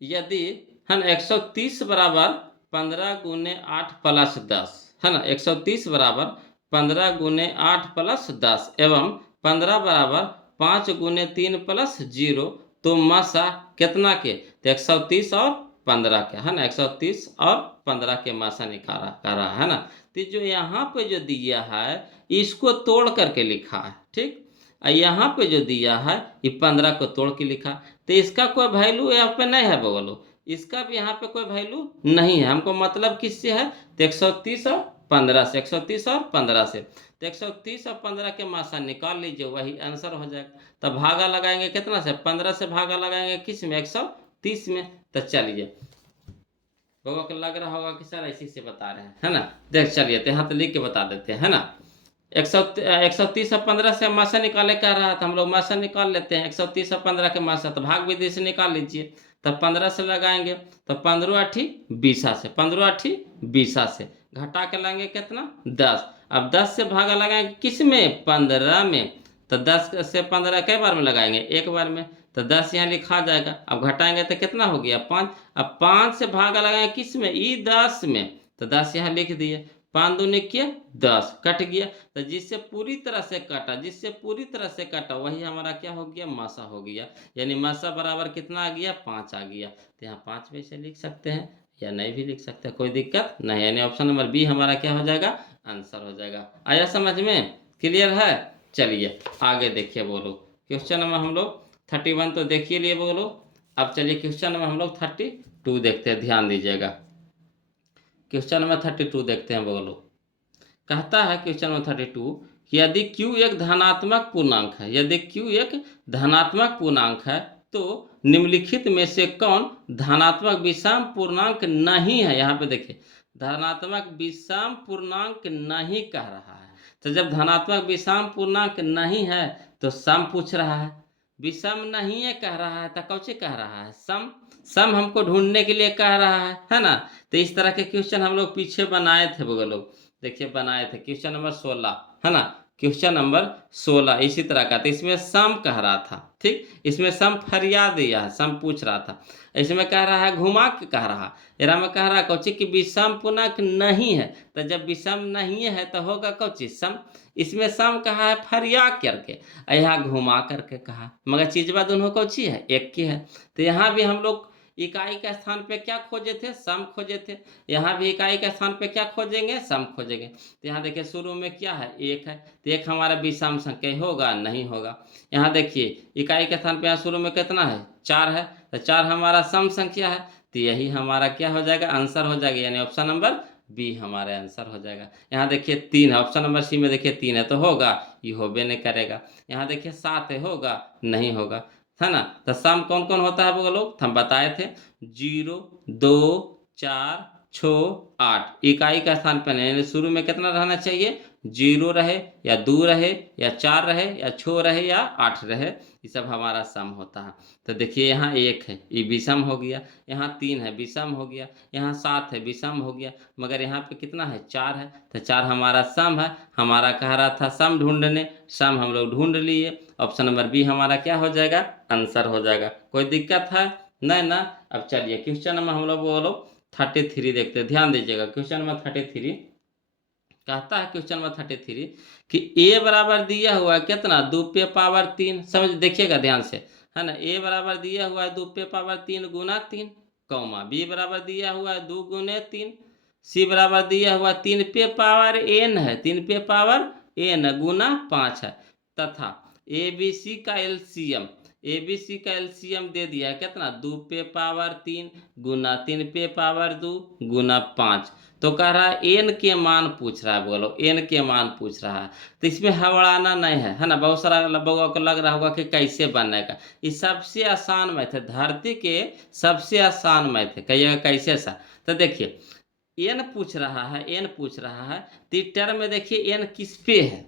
यदि है ना 130 बराबर 15 गुने 8 प्लस 10, है ना, 130 बराबर 15 गुने 8 प्लस 10 एवं 15 बराबर 5 गुने 3 प्लस 0, तो मासा कितना के, तो 130 और 15 के, है ना, 130 और 15 के मासा निकाला कर रहा है ना। तो जो यहाँ पे जो दिया है इसको तोड़ करके लिखा है, ठीक, और यहाँ पे जो दिया है ये 15 को तोड़ के लिखा, तो इसका कोई वैल्यू यहाँ पे नहीं है बोलो, इसका भी यहाँ पे कोई वैल्यू नहीं है। हमको मतलब किससे है, तो 130 और 15 से, 130 और 15 से, तो 130 और 15 के मासा निकाल लीजिए, वही आंसर हो जाएगा। तब भागा लगाएंगे कितना से, 15 से भागा लगाएंगे किस में 130 में। तो चलिए लोगों को लग रहा होगा कि सर ऐसे से बता रहे हैं, है ना। देख चलिए तो यहाँ तो लिख के बता देते हैं, है ना। 130 और 15 से मासा निकाले कह रहा था, हम लोग मासा निकाल लेते हैं। 130 और 15 के मासा तो भाग विधि से निकाल लीजिए, तब 15 से लगाएंगे तो 15 अठी 20 से, 15 अठी 20 से घटा के लाएंगे कितना 10। अब 10 से भागा लगाएंगे किस में 15 में, तो 10 से 15 कई बार में लगाएंगे एक बार में, तो 10 यहाँ लिखा जाएगा। अब घटाएंगे तो कितना हो गया 5। अब 5 से भागा लगाएंगे किस में ई 10 में, तो 10 यहाँ लिख दिए, 5 दूनी के 10 कट गया। तो जिससे पूरी तरह से कटा, जिससे पूरी तरह से कटा वही हमारा क्या हो गया मासा हो गया, यानी मासा बराबर कितना आ गया 5 आ गया। तो यहाँ 5 में से लिख सकते हैं या नहीं भी लिख सकते हैं, कोई दिक्कत नहीं, यानी ऑप्शन नंबर बी हमारा क्या हो जाएगा आंसर हो जाएगा। आया समझ में, क्लियर है। चलिए आगे देखिए बोलो, क्वेश्चन नंबर हम लोग 31 तो देखिए लिए बोलो। अब चलिए क्वेश्चन नंबर हम लोग 32 देखते हैं, ध्यान दीजिएगा। क्वेश्चन नंबर 32 देखते हैं बोलो। कहता है क्वेश्चन नंबर 32 कि यदि q एक धनात्मक पूर्णांक है, यदि q एक धनात्मक पूर्णांक है तो निम्नलिखित में से कौन धनात्मक विषम पूर्णांक नहीं है। यहाँ पे देखिए धनात्मक विषम पूर्णांक नहीं कह रहा है, तो जब धनात्मक विषम पूर्णांक नहीं है तो सम पूछ रहा है, विषम नहीं है कह रहा है तो कौन कह रहा है सम, सम हमको ढूंढने के लिए कह रहा है ना। तो इस तरह के क्वेश्चन हम लोग पीछे बनाए थे वो लोग, देखिए बनाए थे क्वेश्चन नंबर 16 है ना, क्वेश्चन नंबर 16 इसी तरह का। तो इसमें सम कह रहा था, ठीक, इसमें सम फरियाद दिया है, सम पूछ रहा था। इसमें कह रहा है घुमा के कह रहा, एरा में कह रहा है कौची कि विषम पूर्णांक नहीं है, तो जब विषम नहीं है तो होगा कौची सम। इसमें सम कहा है फरिया करके, यहाँ घुमा करके कहा, मगर चीजवा दोनों कौची है एक की है। तो यहाँ भी हम लोग इकाई के स्थान पे क्या खोजे थे सम खोजे थे, यहाँ भी इकाई के स्थान पे क्या खोजेंगे सम खोजेंगे। तो यहाँ देखिए शुरू में क्या है एक है, तो एक हमारा विषम संख्या होगा नहीं होगा। यहाँ देखिए इकाई के स्थान पे यहाँ शुरू में कितना है 4 है, तो 4 हमारा सम संख्या है, तो यही हमारा क्या हो जाएगा आंसर हो जाएगा, यानी ऑप्शन नंबर बी हमारा आंसर हो जाएगा। यहाँ देखिए 3 है, ऑप्शन नंबर सी में देखिए 3 है तो होगा, ये होबे नहीं करेगा। यहाँ देखिए 7 है, होगा नहीं होगा, है ना। तो सम कौन कौन होता है वो लोग हम बताए थे, 0 2 4 6 8 इकाई का स्थान पर नहीं, शुरू में कितना रहना चाहिए 0 रहे या 2 रहे या 4 रहे या 6 रहे या 8 रहे, ये सब हमारा सम होता है। तो देखिए यहाँ 1 है ये विषम हो गया, यहाँ 3 है विषम हो गया, यहाँ 7 है विषम हो गया, मगर यहाँ पे कितना है 4 है, तो 4 हमारा सम है। हमारा कह रहा था सम ढूंढने, सम हम लोग ढूंढ लिए, ऑप्शन नंबर बी हमारा क्या हो जाएगा आंसर हो जाएगा। कोई दिक्कत है नहीं ना। अब चलिए क्वेश्चन नंबर हम लोग बोलो 33 देखते हैं, ध्यान दीजिएगा। क्वेश्चन नंबर 33 कहता है क्वेश्चन नंबर 33 कि a बराबर दिया हुआ है कितना 2 पे पावर 3, समझ देखिएगा ध्यान से, है ना। a बराबर दिया हुआ है 2 पे पावर 3 गुना 3, कौमा b बराबर दिया हुआ है 2 गुने 3, c बराबर दिया हुआ 3 पे पावर n है, 3 पे पावर n गुना 5 है, तथा ABC का एलसीएम, ABC का एलसीएम दे दिया है कितना 2 पे पावर 3 गुना 3 पे पावर 2 गुना 5। तो कह रहा है एन के मान पूछ रहा है, बोलो एन के मान पूछ रहा है। तो इसमें हड़बड़ाना नहीं है ना, बहुत सारा लोगों को लग रहा होगा कि कैसे बनेगा, ये सबसे आसान मैथ है, धरती के सबसे आसान मैथ है, कहिएगा कैसे सा। तो देखिए एन पूछ रहा है, एन पूछ रहा है, तो टर्म में देखिए एन किस पे है,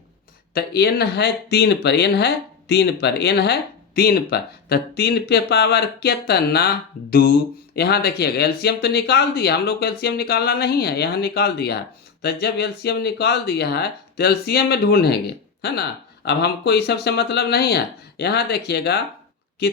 तो एन है 3 पर, एन है 3 पर, एन है 3 पर, तो 3 पे पावर कितना 2। यहाँ देखिएगा एलसीएम तो निकाल दिया, हम लोग को एलसीएम निकालना नहीं है, यहाँ निकाल दिया है। तो जब एलसीएम निकाल दिया है तो एलसीएम में ढूंढेंगे, है ना। अब हमको इस सब से मतलब नहीं है। यहाँ देखिएगा कि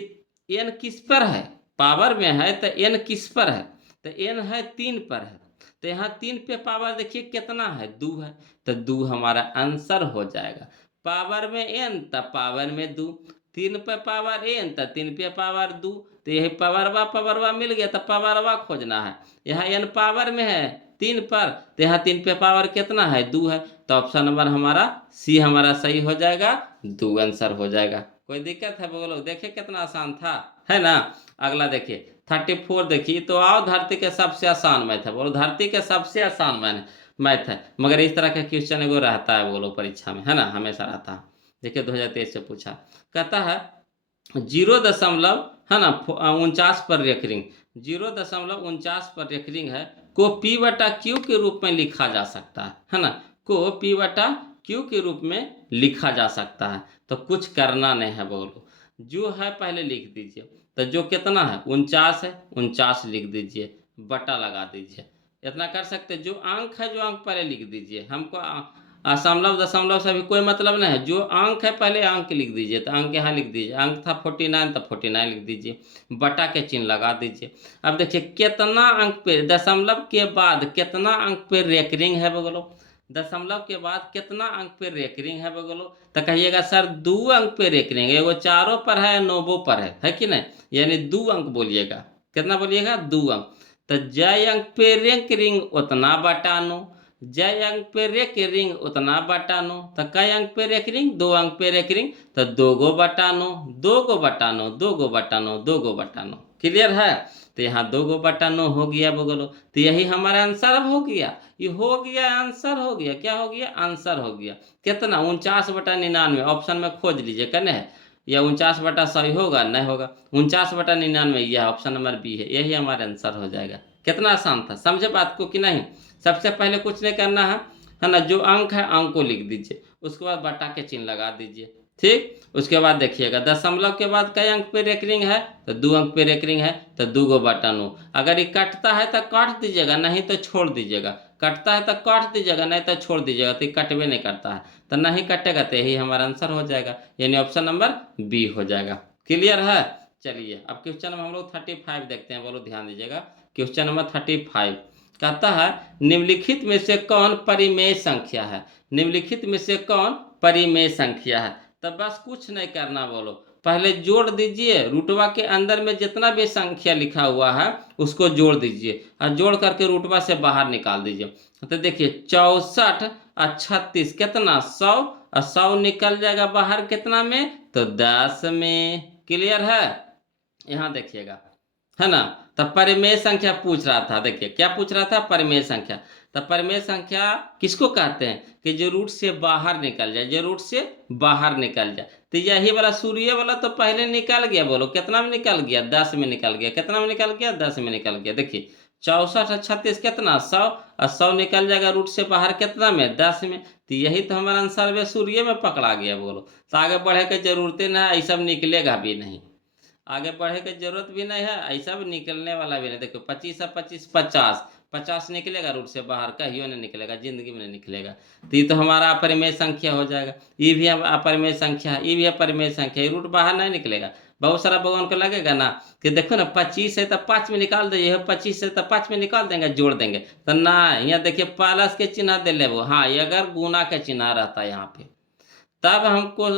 एन किस पर है, पावर में है तो एन किस पर है, तो एन है 3 पर है, तो यहाँ 3 पे पावर देखिए कितना है 2 है, तो 2 हमारा आंसर हो जाएगा। पावर में n तब पावर में 2, 3 पे पावर n तब 3 पे पावर 2, तो यही पावरवा मिल गया, तो पावरवा खोजना है। यहाँ n पावर में है 3 पर, तो यहाँ 3 पे पावर कितना है 2 है, तो ऑप्शन नंबर हमारा सी हमारा सही हो जाएगा, 2 आंसर हो जाएगा। कोई दिक्कत है बोलो, देखिए कितना आसान था, है ना। अगला देखिए 34 देखिए, तो आओ धरती के सबसे आसान मैथ है, बोलो धरती के सबसे आसान मैथ है, मगर इस तरह का क्वेश्चन एगो रहता है बोलो परीक्षा में, है ना, हमेशा रहता है। देखिए 2023 से पूछा, कहता है 0 है ना 49 पर रेकरिंग, 0.49 पर रेकरिंग है को P बटा Q के रूप में लिखा जा सकता है ना, को P बटा Q के रूप में लिखा जा सकता है। तो कुछ करना नहीं है बोलो, जो है पहले लिख दीजिए। तो जो कितना है 49 है, 49 लिख दीजिए, बटा लगा दीजिए। इतना कर सकते, जो अंक है जो अंक पहले लिख दीजिए। हमको समलव दशमलव से भी कोई मतलब नहीं है, जो अंक है पहले अंक लिख दीजिए। तो अंक यहाँ लिख दीजिए, अंक था 49 तो 49 लिख दीजिए, बटा के चिन्ह लगा दीजिए। अब देखिए कितना अंक पे दशमलव के बाद कितना अंक पे रेकरिंग है बगलो, दशमलव के बाद कितना अंक पे रेकरिंग है बगलो। तो कहिएगा सर 2 अंक पे रेकरिंग, एगो 4 पर है, 9 पर है कि नहीं, यानी 2 अंक बोलिएगा। कितना बोलिएगा 2 अंक। तो जय अंक पे रेकरिंग उतना बटानो, जय अंक पे रेकरिंग उतना बटानो। तो कई अंक पे रेकरिंग 2 अंक पे रेकरिंग, तो 2 गो बटानो, 2 गो बटानो, 2 गो बटानो, 2 गो बटानो। क्लियर है। तो यहाँ 2 गो बटानो हो गया बोलो। तो यही हमारा आंसर अब हो गया, ये हो गया आंसर हो गया। क्या हो गया आंसर हो गया। कितना 49/99 ऑप्शन में खोज लीजिए कने है, या 49/100 होगा नहीं होगा, 49/99 यह ऑप्शन नंबर बी है, यही हमारा आंसर हो जाएगा। कितना आसान था, समझे बात को कि नहीं। सबसे पहले कुछ नहीं करना है ना, जो अंक है अंक को लिख दीजिए, उसके बाद बटा के चिन्ह लगा दीजिए। ठीक, उसके बाद देखिएगा दशमलव के बाद कई अंक पे रेकरिंग है, तो 2 अंक पे रेकरिंग है, तो 2 गो बटन हो। अगर ये कटता है तो काट दीजिएगा, नहीं तो छोड़ दीजिएगा। कटता है तो काट दीजिएगा, नहीं तो छोड़ दीजिएगा। तो ये कटवे नहीं करता है, तो नहीं कटेगा, तो यही हमारा आंसर हो जाएगा, यानी ऑप्शन नंबर बी हो जाएगा। क्लियर है। चलिए अब क्वेश्चन नंबर हम लोग 35 देखते हैं, बोलो ध्यान दीजिएगा। क्वेश्चन नंबर 35 कहता है निम्नलिखित में से कौन परिमेय संख्या है, निम्नलिखित में से कौन परिमेय संख्या है। तब बस कुछ नहीं करना, बोलो पहले जोड़ दीजिए, रूटवा के अंदर में जितना भी संख्या लिखा हुआ है उसको जोड़ दीजिए, और जोड़ करके रूटवा से बाहर निकाल दीजिए। तो देखिए 64 और 36 कितना 100, और 100 निकल जाएगा बाहर कितना में, तो 10 में। क्लियर है। यहाँ देखिएगा है ना। तो परिमेय संख्या पूछ रहा था, देखिए क्या पूछ रहा था, परिमेय संख्या। तो परिमेय संख्या किसको कहते हैं कि जो रूट से बाहर निकल जाए, जो रूट से बाहर निकल जाए। तो यही वाला सूर्य वाला तो पहले निकल गया, बोलो कितना में निकल गया, 10 में निकल गया। कितना में निकल गया, 10 में निकल गया। देखिए 64 और 36 कितना 100, और 100 निकल जाएगा रूट से बाहर कितना में, 10 में। तो यही तो हमारा आंसर है, सूर्य में पकड़ा गया। बोलो तो आगे बढ़े की जरूरत ना है, ऐसा निकलेगा भी नहीं, आगे बढ़े की जरूरत भी नहीं है, ऐसा भी निकलने वाला भी नहीं। देखो 25 और 25 50, 50 निकलेगा रूट से बाहर, कहियो नहीं निकलेगा, जिंदगी में नहीं निकलेगा। तो ये तो हमारा अपरिमेय संख्या हो जाएगा। ये भी अपरिमेय संख्या है, ये भी अपरिमेय संख्या, ये रूट बाहर नहीं निकलेगा। बहुत सारा भगवान को लगेगा ना कि देखो ना 25 है तो 5 में निकाल दे, 25 है तो 5 में निकाल देंगे, जोड़ देंगे। तो ना, यहाँ देखिए प्लस के चिन्ह दे ले वो, हाँ, ये अगर गुना का चिन्ह रहता है यहाँ पे तब हमको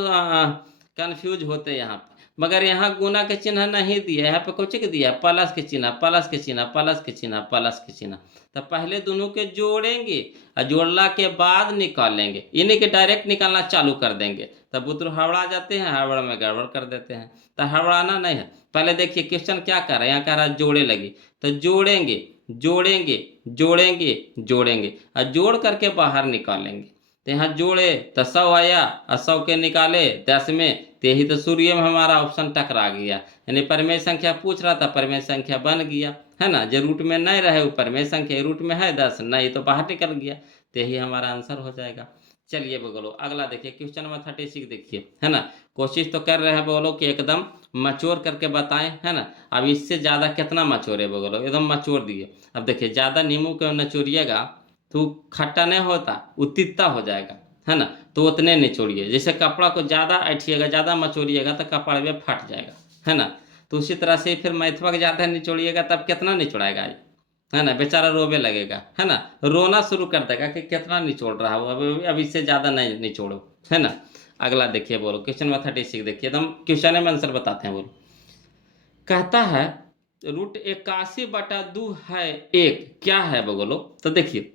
कंफ्यूज होते यहाँ पे। मगर यहाँ गुना के चिन्ह नहीं दिया, यहाँ पे कुछ के दिया प्लस के चिन्ह, प्लस के चिन्ह, प्लस के चिन्ह, प्लस के चिन्ह। तो पहले दोनों के जोड़ेंगे और जोड़ला के बाद निकालेंगे, इन्हीं के डायरेक्ट निकालना चालू कर देंगे। तब बुतरू हड़बड़ा जाते हैं, हड़बड़ में गड़बड़ कर देते हैं। तो हड़बड़ाना नहीं है। पहले देखिए क्वेश्चन क्या कर रहा है, यहाँ कह रहा है जोड़े लगी, तो जोड़ेंगे जोड़ेंगे जोड़ेंगे जोड़ेंगे और जोड़ करके बाहर निकालेंगे। तो यहाँ जोड़े तो 100 आया, और 100 के निकाले 10 में, तो यही तो सूर्य में हमारा ऑप्शन टकरा गया। यानी परिमेय संख्या पूछ रहा था, परिमेय संख्या बन गया है ना। जो रूट में नहीं रहे वो परिमेय संख्या, रूट में है 10, नहीं तो बाहर निकल गया, तो यही हमारा आंसर हो जाएगा। चलिए बोलो अगला देखिए, क्वेश्चन नंबर 36 देखिए, है ना। कोशिश तो कर रहे हैं बोलो कि एकदम मचोर करके बताएं, है ना। अब इससे ज़्यादा कितना मचोर है बोलो, एकदम मचोर दिए। अब देखिए ज़्यादा नींबू को नचोरिएगा तो खट्टा नहीं होता, वो तीता हो जाएगा, है ना। तो उतने निचोड़िए, जैसे कपड़ा को ज़्यादा ऐठिएगा, ज़्यादा मचोड़िएगा तो कपड़ा में फट जाएगा, है ना। तो उसी तरह से फिर मैथवा के ज़्यादा निचोड़िएगा तब कितना निचोड़ाएगा, है ना, बेचारा रोवे लगेगा, है ना, रोना शुरू कर देगा कि कितना निचोड़ रहा हो, अब इससे ज़्यादा नहीं निचोड़ो, है ना। अगला देखिए बोलो, क्वेश्चन नंबर 36 देखिए, एकदम क्वेश्चन में आंसर बताते हैं। बोलो कहता है √81/2 है एक, क्या है बोलो। तो देखिए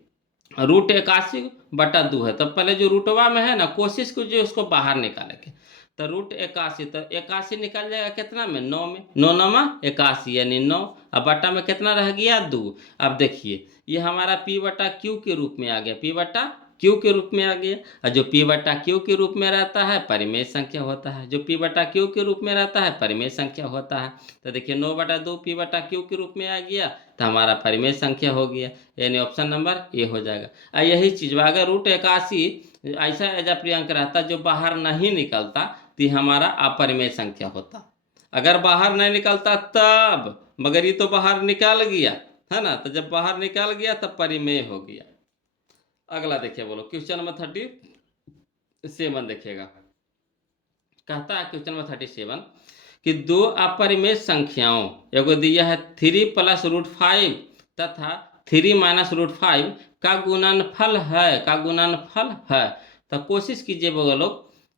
√81/2 है, तो पहले जो रूटवा में है ना, कोशिश कीजिए उसको बाहर निकाले के। तो √81, तो 81 निकल जाएगा कितना में, 9 में, 9 9 81 यानी 9, अब बटा में कितना रह गया 2। अब देखिए ये हमारा P/Q के रूप में आ गया, P/Q के रूप में आ गया। और जो P/Q के रूप में रहता है परिमेय संख्या होता है, जो P/Q के रूप में रहता है परिमेय संख्या होता है। तो देखिए 9/2 P/Q के रूप में आ गया, तो हमारा परिमेय संख्या हो गया, यानी ऑप्शन नंबर ए हो जाएगा। और यही चीज़ अगर √81 ऐसा एजा प्रियंक रहता जो बाहर नहीं निकलता, तो हमारा अपरिमेय संख्या होता। अगर बाहर नहीं निकलता तब, मगर ये तो बाहर निकाल गया है ना, तो जब बाहर निकाल गया तब परिमेय हो गया। अगला देखिए, बोलो क्वेश्चन नंबर 37 देखिएगा। कहता है क्वेश्चन नंबर 37 कि दो अपरिमेय संख्याओं, एगो दिया है 3 + √5 तथा 3 - √5 का गुणनफल है। तो कोशिश कीजिए बोलो,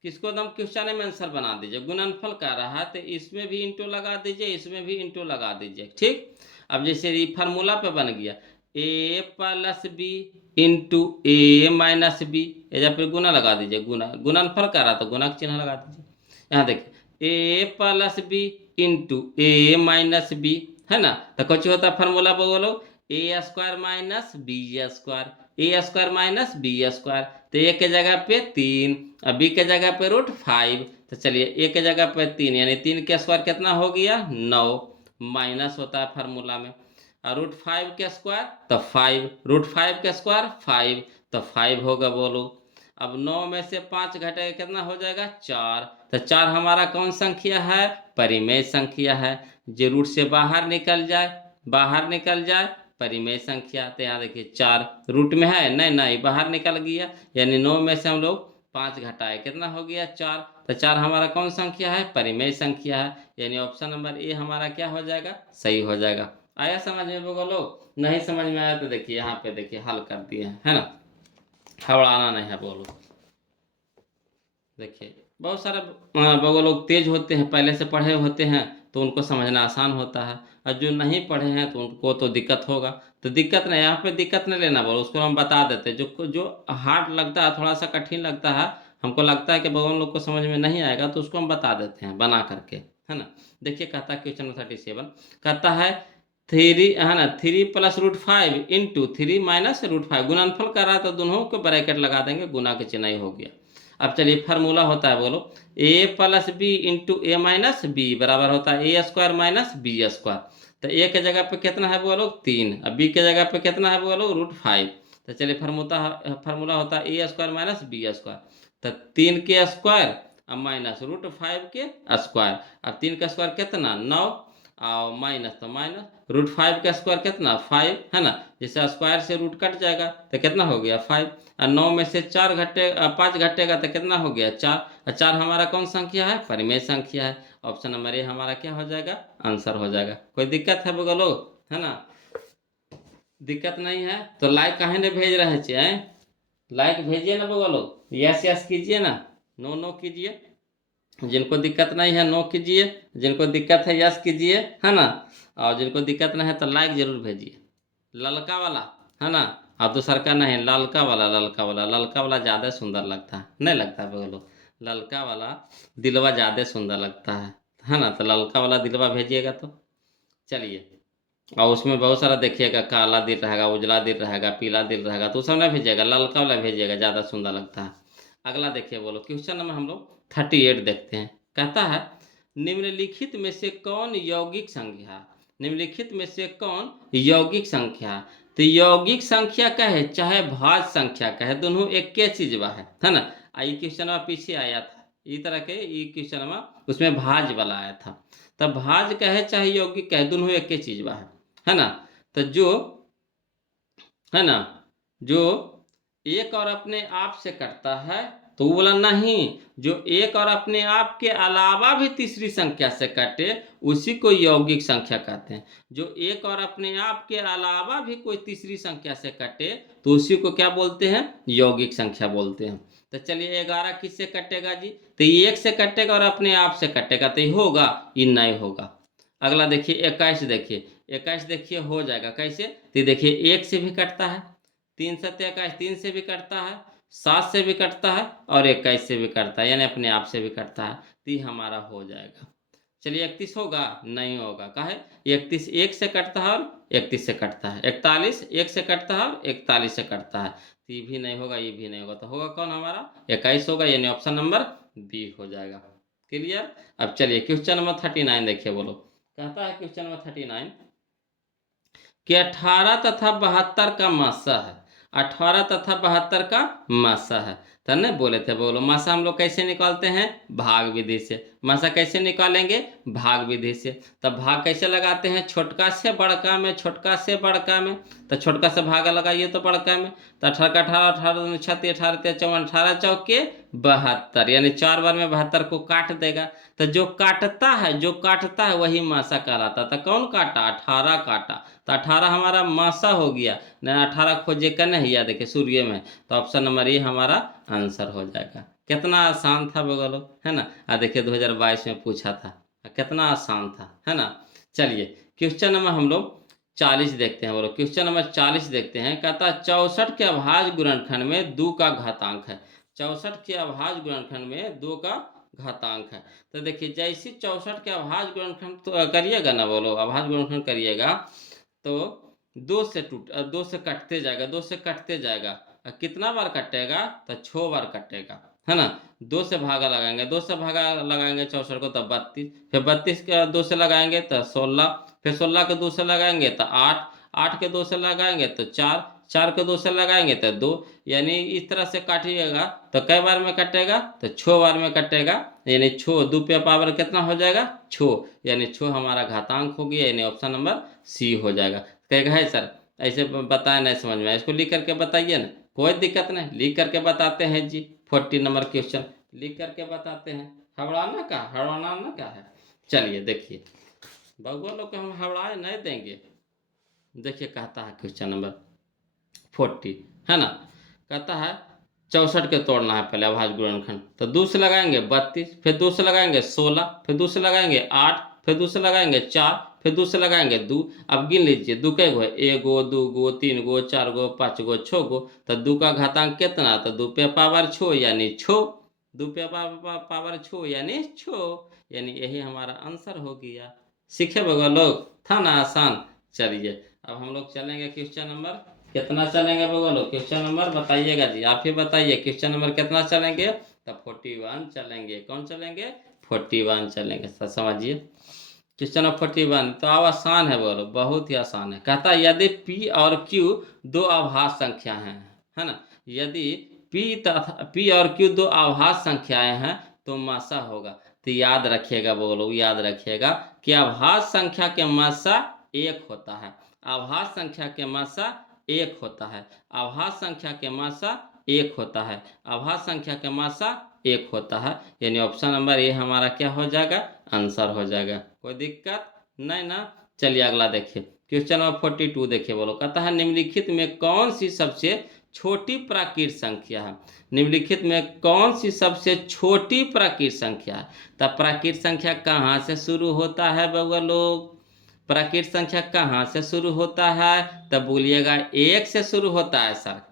किसको एकदम क्वेश्चन में आंसर बना दीजिए। गुणनफल कर रहा है तो इसमें भी इंटू लगा दीजिए, इसमें भी इंटू लगा दीजिए, ठीक। अब जैसे ये फार्मूला पे बन गया a+b इंटू a-b, या फिर गुना लगा दीजिए, गुणनफल कर रहा तो गुना का चिन्ह लगा दीजिए। यहाँ देखिए a+b इंटू a-b है ना, तो कुछ होता है फार्मूला बोलो a² - b², तो a के जगह पे 3 और b के जगह पे √5। तो चलिए a के जगह पे 3 यानी 3 के स्क्वायर कितना हो गया 9, माइनस होता है फार्मूला में। और √5 के स्क्वायर तो 5, √5 के स्क्वायर 5, तो 5 होगा बोलो। अब 9 में से 5 घटेगा कितना हो जाएगा 4, तो 4 हमारा कौन संख्या है, परिमेय संख्या है। जो रूट से बाहर निकल जाए परिमेय संख्या। तो यहाँ देखिए 4 रूट में है, नहीं बाहर निकल गया, यानी 9 में से हम लोग 5 घटाए कितना हो गया 4, तो 4 हमारा कौन संख्या है, परिमेय संख्या है। यानी ऑप्शन नंबर ए हमारा क्या हो जाएगा, सही हो जाएगा। आया समझ में बोलो, नहीं समझ में आया तो देखिए यहाँ पे देखिए हल कर दिए हैं, है ना, हवड़ाना नहीं है बोलो। देखिए बहुत सारे बगो लोग तेज होते हैं, पहले से पढ़े होते हैं तो उनको समझना आसान होता है, और जो नहीं पढ़े हैं तो उनको तो दिक्कत होगा। तो दिक्कत नहीं, यहाँ पे दिक्कत नहीं लेना बोलो, उसको हम बता देते हैं। जो हार्ड लगता है, थोड़ा सा कठिन लगता है, हमको लगता है कि भगवान लोग को समझ में नहीं आएगा, तो उसको हम बता देते हैं बना करके, है ना। देखिए कहता है क्वेश्चन 37 कहता है 3 है ना 3 + √5 इंटू 3 - √5 गुणनफल कर रहा है, तो दोनों को ब्रैकेट लगा देंगे, गुना के चिन्ह ही हो गया। अब चलिए फार्मूला होता है बोलो a+b इंटू a-b बराबर होता है a² - b²। तो a के जगह पे कितना है बोलो 3, अब b के जगह पे कितना है बोलो √5। तो चलिए फार्मूला होता है a² - b²। तो 3 के स्क्वायर अब माइनस √5 के स्क्वायर, अब 3 का स्क्वायर कितना 9 और माइनस तो माइनस √5 का स्क्वायर कितना 5 है ना, जैसे स्क्वायर से रूट कट जाएगा तो कितना हो गया 5, और 9 में से 5 घटेगा तो कितना हो गया 4, और 4 हमारा कौन संख्या है, परिमेय संख्या है। ऑप्शन नंबर ए हमारा क्या हो जाएगा, आंसर हो जाएगा। कोई दिक्कत है बोलो, है ना, दिक्कत नहीं है तो लाइक काहे ने भेज रहे थे, लाइक भेजिए ना बोलो, यस यस कीजिए ना, नो नो कीजिए। जिनको दिक्कत नहीं है नो कीजिए, जिनको दिक्कत है यस कीजिए, है ना। और जिनको दिक्कत नहीं है तो लाइक जरूर भेजिए, ललका वाला, है ना। और दूसर का नहीं, ललका वाला ज़्यादा सुंदर लगता है, नहीं लगता बोलो, ललका वाला दिलवा ज़्यादा सुंदर लगता है ना। तो ललका वाला दिलवा भेजिएगा तो चलिए। और उसमें बहुत सारा देखिएगा, काला दिल रहेगा, उजला दिल रहेगा, पीला दिल रहेगा, तो सब ना भेजिएगा, ललका वाला भेजिएगा, ज़्यादा सुंदर लगता है। अगला देखिए बोलो क्वेश्चन नंबर हम लोग 38 देखते हैं। कहता है निम्नलिखित में से कौन यौगिक संख्या, निम्नलिखित में से कौन यौगिक संख्या। तो यौगिक संख्या का है चाहे भाज्य संख्या का है, दोनों एक के चीज है ना। ये क्वेश्चन पीछे आया था, इस तरह के ये क्वेश्चन उसमें भाज्य वाला आया था। तब भाज्य कहे चाहे यौगिक कहे, दोनों एक के चीज है ना। तो जो एक और अपने आप से कटता है, तो वो बोला नहीं, जो एक और अपने आप के अलावा भी तीसरी संख्या से कटे उसी को यौगिक संख्या कहते हैं। जो एक और अपने आप के अलावा भी कोई तीसरी संख्या से कटे तो उसी को क्या बोलते हैं, यौगिक संख्या बोलते हैं। तो चलिए 11 किससे कटेगा जी, तो ये 1 से कटेगा और अपने आप से कटेगा, तो ये होगा, ये नहीं होगा। अगला देखिए 21 देखिए, 21 देखिए हो जाएगा कैसे, तो देखिए 1 से भी कटता है, 3 7 21 3 से भी कटता है, 7 से भी कटता है और 21 से भी कटता है, यानी अपने आप से भी कटता है, तो ये हमारा हो जाएगा। चलिए 31 होगा, नहीं होगा, काहे 31 1 से कटता है और 31 से कटता है, 41 1 से कटता है और 41 से कटता है, तो ये भी नहीं होगा, ये भी नहीं होगा, तो होगा कौन हमारा 21 होगा, यानी ऑप्शन नंबर बी हो जाएगा। क्लियर। अब चलिए क्वेश्चन नंबर 39 देखिए बोलो। कहता है क्वेश्चन नंबर 39 कि 18 तथा 72 का मासा है, 18 तथा 72 का मासा है। तो नहीं बोले थे, बोलो मासा हम लोग कैसे निकालते हैं, भाग विधि से। मासा कैसे निकालेंगे, भाग विधि से। तब भाग कैसे लगाते हैं, छोटका से बड़का में, छोटका से बड़का में। तो छोटका से भागा लगाइए तो बड़का में। तो 18 का 18, 18 छत्तीस, 18 54, 18 चौके 72, यानी 4 बार में 72 को काट देगा। तो जो काटता है वही मासा कहलाता था। कौन काटा, 18 काटा। तो 18 हमारा मासा हो गया। नहीं 18 खोजे का नहीं, या देखिए सूर्य में। तो ऑप्शन नंबर ए हमारा आंसर हो जाएगा। कितना आसान था बगलो, है ना। देखिए 2022 में पूछा था, कितना आसान था, है ना। चलिए क्वेश्चन नंबर हम लोग 40 देखते हैं। बोलो क्वेश्चन नंबर 40 देखते हैं। कहता 64 के अभाज्य गुणनखंड में 2 का घातांक है। 64 के अभाज्य गुणनखंड में 2 का घातांक है। तो देखिए जैसे 64 के अभाज्य गुणनखंड तो करिएगा ना, बोलो अभाज्य गुणनखंड करिएगा तो 2 से कटते जाएगा, 2 से कटते जाएगा। कितना बार कटेगा, तो 6 बार कटेगा, है ना। 2 से भागा लगाएंगे, 2 से भागा लगाएंगे 64 को तो 32, फिर 32 के 2 से लगाएंगे तो 16, फिर 16 के 2 से लगाएंगे तो 8, 8 के 2 से लगाएंगे तो 4, 4 के 2 से लगाएंगे तो 2। यानी इस तरह से काटिएगा तो कई बार में कटेगा, तो 6 बार में कटेगा। यानी 6 2 पे पावर कितना हो जाएगा, 6, यानी 6 हमारा घातांक हो गया। यानी ऑप्शन नंबर सी हो जाएगा। कहेगा है सर ऐसे बताए नहीं समझ में आया, इसको लिख करके बताइए ना। कोई दिक्कत नहीं, लिख करके बताते हैं जी। 40 नंबर क्वेश्चन लिख करके बताते हैं। हड़बड़ाना का, हड़बड़ाना का है। चलिए देखिए बउआ लोग को हम हड़बड़ाए नहीं देंगे। देखिए कहता है क्वेश्चन नंबर 40, है ना। कहता है 64 के तोड़ना है पहले अभाज्य गुणनखंड। तो 2 से लगाएंगे 32, फिर 2 से लगाएंगे 16, फिर 2 से लगाएंगे 8, फिर 2 से लगाएंगे 4, फिर 2 से लगाएंगे 2। अब गिन लीजिए 2 कै गो है, 1 गो 2 गो 3 गो 4 गो 5 गो 6 गो। तो 2 का घातांक कितना, तो 2 पे पावर 6 यानी 6, 2 पे पावर 6 यानी 6, यानी यही हमारा आंसर हो गया। सीखे बगो लोग, था ना आसान। चलिए अब हम लोग चलेंगे क्वेश्चन नंबर कितना चलेंगे बोलो, क्वेश्चन नंबर बताइएगा जी, आप ही बताइए क्वेश्चन नंबर कितना चलेंगे। तो 41 चलेंगे। कौन चलेंगे, 41 चलेंगे। समझिए क्वेश्चन नंबर 41 तो अब आसान है, बोलो बहुत ही आसान है। कहता है यदि P और Q 2 अभाज्य संख्या हैं, है ना। यदि P और Q 2 अभाज्य संख्याएं हैं तो मासा होगा। तो याद रखिएगा, बोलो याद रखिएगा कि अभाज्य संख्या के मासा 1 होता है। अभाज्य संख्या के मासा 1 होता है। अभाज्य संख्या के मासा 1 होता है। अभाज्य संख्या के मासा 1 होता है। यानी ऑप्शन नंबर ए हमारा क्या हो जाएगा, आंसर हो जाएगा। कोई दिक्कत नहीं ना। चलिए अगला देखिए क्वेश्चन नंबर 42 देखिए। बोलो कहता है निम्नलिखित में कौन सी सबसे छोटी प्राकृत संख्या है। निम्नलिखित में कौन सी सबसे छोटी प्राकृत संख्या है। तब प्राकृत संख्या कहाँ से शुरू होता है बउआ लोग, प्राकृत संख्या कहाँ से शुरू होता है। तब बोलिएगा 1 से शुरू होता है सर,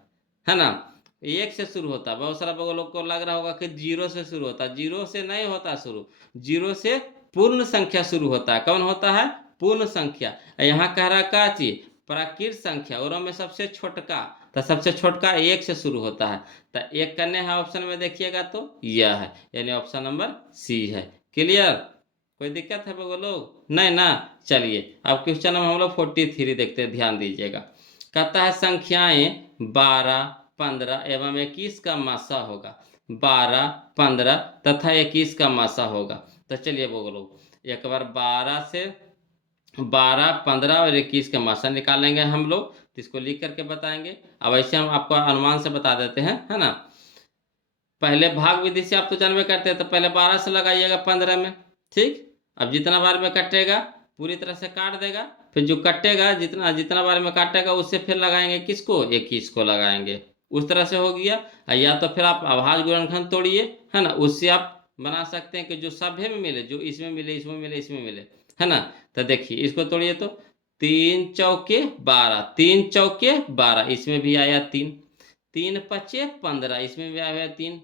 है ना। 1 से शुरू होता है। बहुत सारा लोग को लग रहा होगा कि 0 से शुरू होता है। 0 से नहीं होता शुरू, 0 से पूर्ण संख्या शुरू होता है। कौन होता है, पूर्ण संख्या। यहाँ कह रहा का चीज, प्राकृत संख्या और में सबसे छोटका। तो सबसे छोटका 1 से शुरू होता है। तो 1 करने हैं ऑप्शन में देखिएगा तो यह है, यानी ऑप्शन नंबर सी है। क्लियर, कोई दिक्कत है बोलो, नहीं ना। चलिए अब क्वेश्चन नंबर हम लोग 43 देखते हैं, ध्यान दीजिएगा। कहता है संख्याएं 12, 15 एवं 21 का मासा होगा। 12, 15 तथा 21 का मासा होगा। तो चलिए बोलो एक बार 12, 15 और 21 का मासा निकालेंगे हम लोग। तो इसको लिख करके बताएंगे। अब ऐसे हम आपको अनुमान से बता देते हैं, है ना। पहले भाग विधि से आप तो जानवे करते हैं, तो पहले 12 से लगाइएगा 15 में, ठीक। अब जितना बार में कटेगा पूरी तरह से काट देगा, फिर जो कटेगा जितना जितना बार में काटेगा उससे फिर लगाएंगे किसको, 21 को लगाएंगे। उस तरह से हो गया। या तो फिर आप अभाज्य गुणनखंड तोड़िए, है ना, उससे आप बना सकते हैं कि जो सभ्य में मिले, जो इसमें मिले इसमें मिले इसमें मिले, है ना। तो देखिए इसको तोड़िए तो 3 चौके 12, 3 चौके 12, इसमें भी आया 3, 3 पचे 15, इसमें भी आया 3,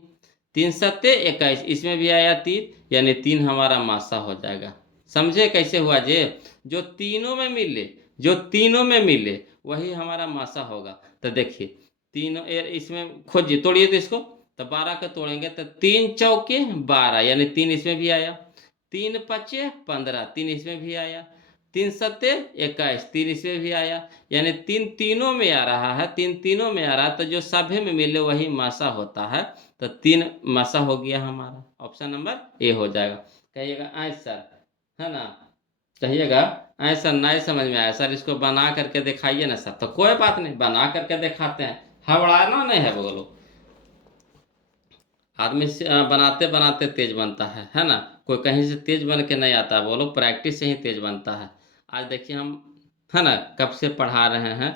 3 सत्ते 21, इसमें भी आया 3, यानी 3 हमारा मासा हो जाएगा। समझे कैसे हुआ जे, जो तीनों में मिले, जो तीनों में मिले वही हमारा मासा होगा। तो देखिए तीनों इसमें खोजिए, तोड़िए तो इसको। तो 12 के तोड़ेंगे तो 3 चौके 12, यानी 3 इसमें भी आया, 3 पचे 15, 3 इसमें भी आया, 3 सत्ते 21, 3 इसमें भी आया, यानी 3 तीनों में आ रहा है, 3 तीनों में आ रहा है, तो जो सभी में मिले वही मासा होता है, तो 3 मासा हो गया हमारा, ऑप्शन नंबर ए हो जाएगा। कहिएगा आंसर, है ना, कहिएगा आंसर नहीं समझ में आया सर, इसको बना करके दिखाइए ना सर, तो कोई बात नहीं, बना करके दिखाते हैं, हबड़ाना नहीं है, बोलो आदमी बनाते बनाते तेज बनता है ना, कोई कहीं से तेज बन के नहीं आता, बोलो प्रैक्टिस से ही तेज बनता है। आज देखिए हम, है ना, कब से पढ़ा रहे हैं,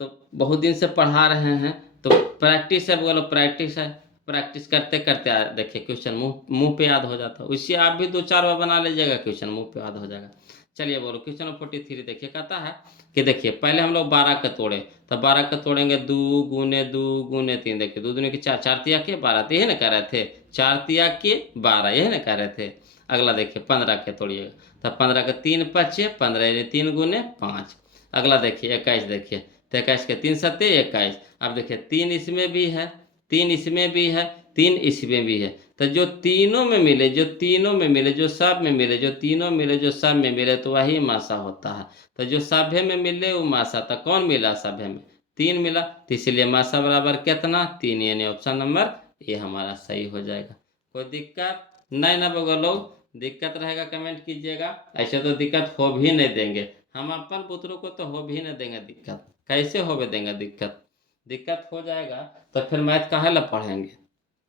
तो बहुत दिन से पढ़ा रहे हैं, तो प्रैक्टिस है, बोलो प्रैक्टिस है, प्रैक्टिस करते करते देखिए क्वेश्चन मुंह मुंह पे याद हो जाता है, उससे आप भी 2 4 बार बना लीजिएगा, क्वेश्चन मुंह पे याद हो जाएगा। चलिए बोलो क्वेश्चन नंबर 43 देखिए, कहता है कि देखिए पहले हम लोग 12 का तोड़े, तो 12 का तोड़ेंगे 2 × 2 × 3, देखिए 2 दूनी की 4, 4 तिया के 12, तो यही ना कह रहे थे, 4 तिया के 12, यही ना कह रहे थे। अगला देखिए 15 के तोड़िएगा, तो 15 का 3 5 15, यानी 3 × 5। अगला देखिए 21, देखिए तो 21 के 3 सत्ते 21, अब देखिए 3 इसमें भी है, 3 इसमें भी है, 3 इसमें भी है, तो जो तीनों में मिले, जो तीनों में मिले, जो सब में मिले, जो तीनों मिले, जो सब में मिले, तो वही मासा होता है। तो जो सभ्य में मिले वो मासा, तो कौन मिला सभ्य में, 3 मिला, तो इसलिए मासा बराबर कितना 3, यानी ऑप्शन नंबर ए हमारा सही हो जाएगा। कोई दिक्कत नहीं ना बगल लोग, दिक्कत रहेगा कमेंट कीजिएगा, ऐसे तो दिक्कत हो भी नहीं देंगे, हम अपन पुत्रों को तो हो भी नहीं देंगे दिक्कत, कैसे हो भी देंगे दिक्कत, दिक्कत हो जाएगा तो फिर मैथ काहे ला पढ़ेंगे।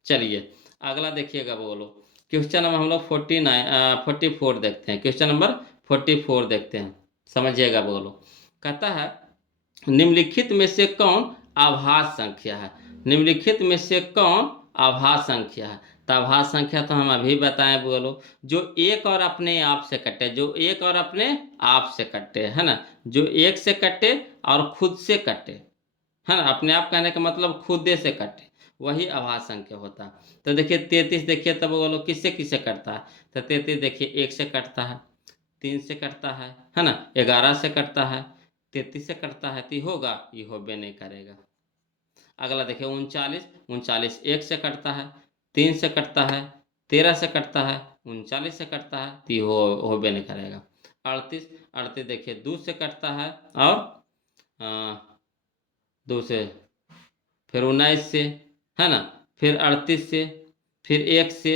चलिए अगला देखिएगा, बोलो क्वेश्चन नंबर हम लोग 44 देखते हैं, क्वेश्चन नंबर 44 देखते हैं, समझिएगा, बोलो कहता है निम्नलिखित में से कौन आभास संख्या है, निम्नलिखित में से कौन आभास संख्या है, तो आभास संख्या तो हम अभी बताएं, बोलो जो एक और अपने आप से कटे, जो एक और अपने आप से कटे, है ना, जो एक से कटे और खुद से कटे, है ना, अपने आप कहने का मतलब खुदे से कटे, वही आभास संख्या होता है। तो देखिए 33 देखिए, तब बोलो किससे किससे कटता है, तो 33 देखिए 1 से कटता है, 3 से कटता है ना, 11 से कटता है, 33 से कटता है, तो होगा, ये होबे नहीं करेगा। अगला देखिए 39, 39 1 से कटता है, 3 से कटता है, 13 से कटता है, 39 से कटता है, तो होबे नहीं करेगा। 38, 38 देखिए 2 से कटता है, और 2 से, फिर 19 से, है ना, फिर 38 से, फिर 1 से,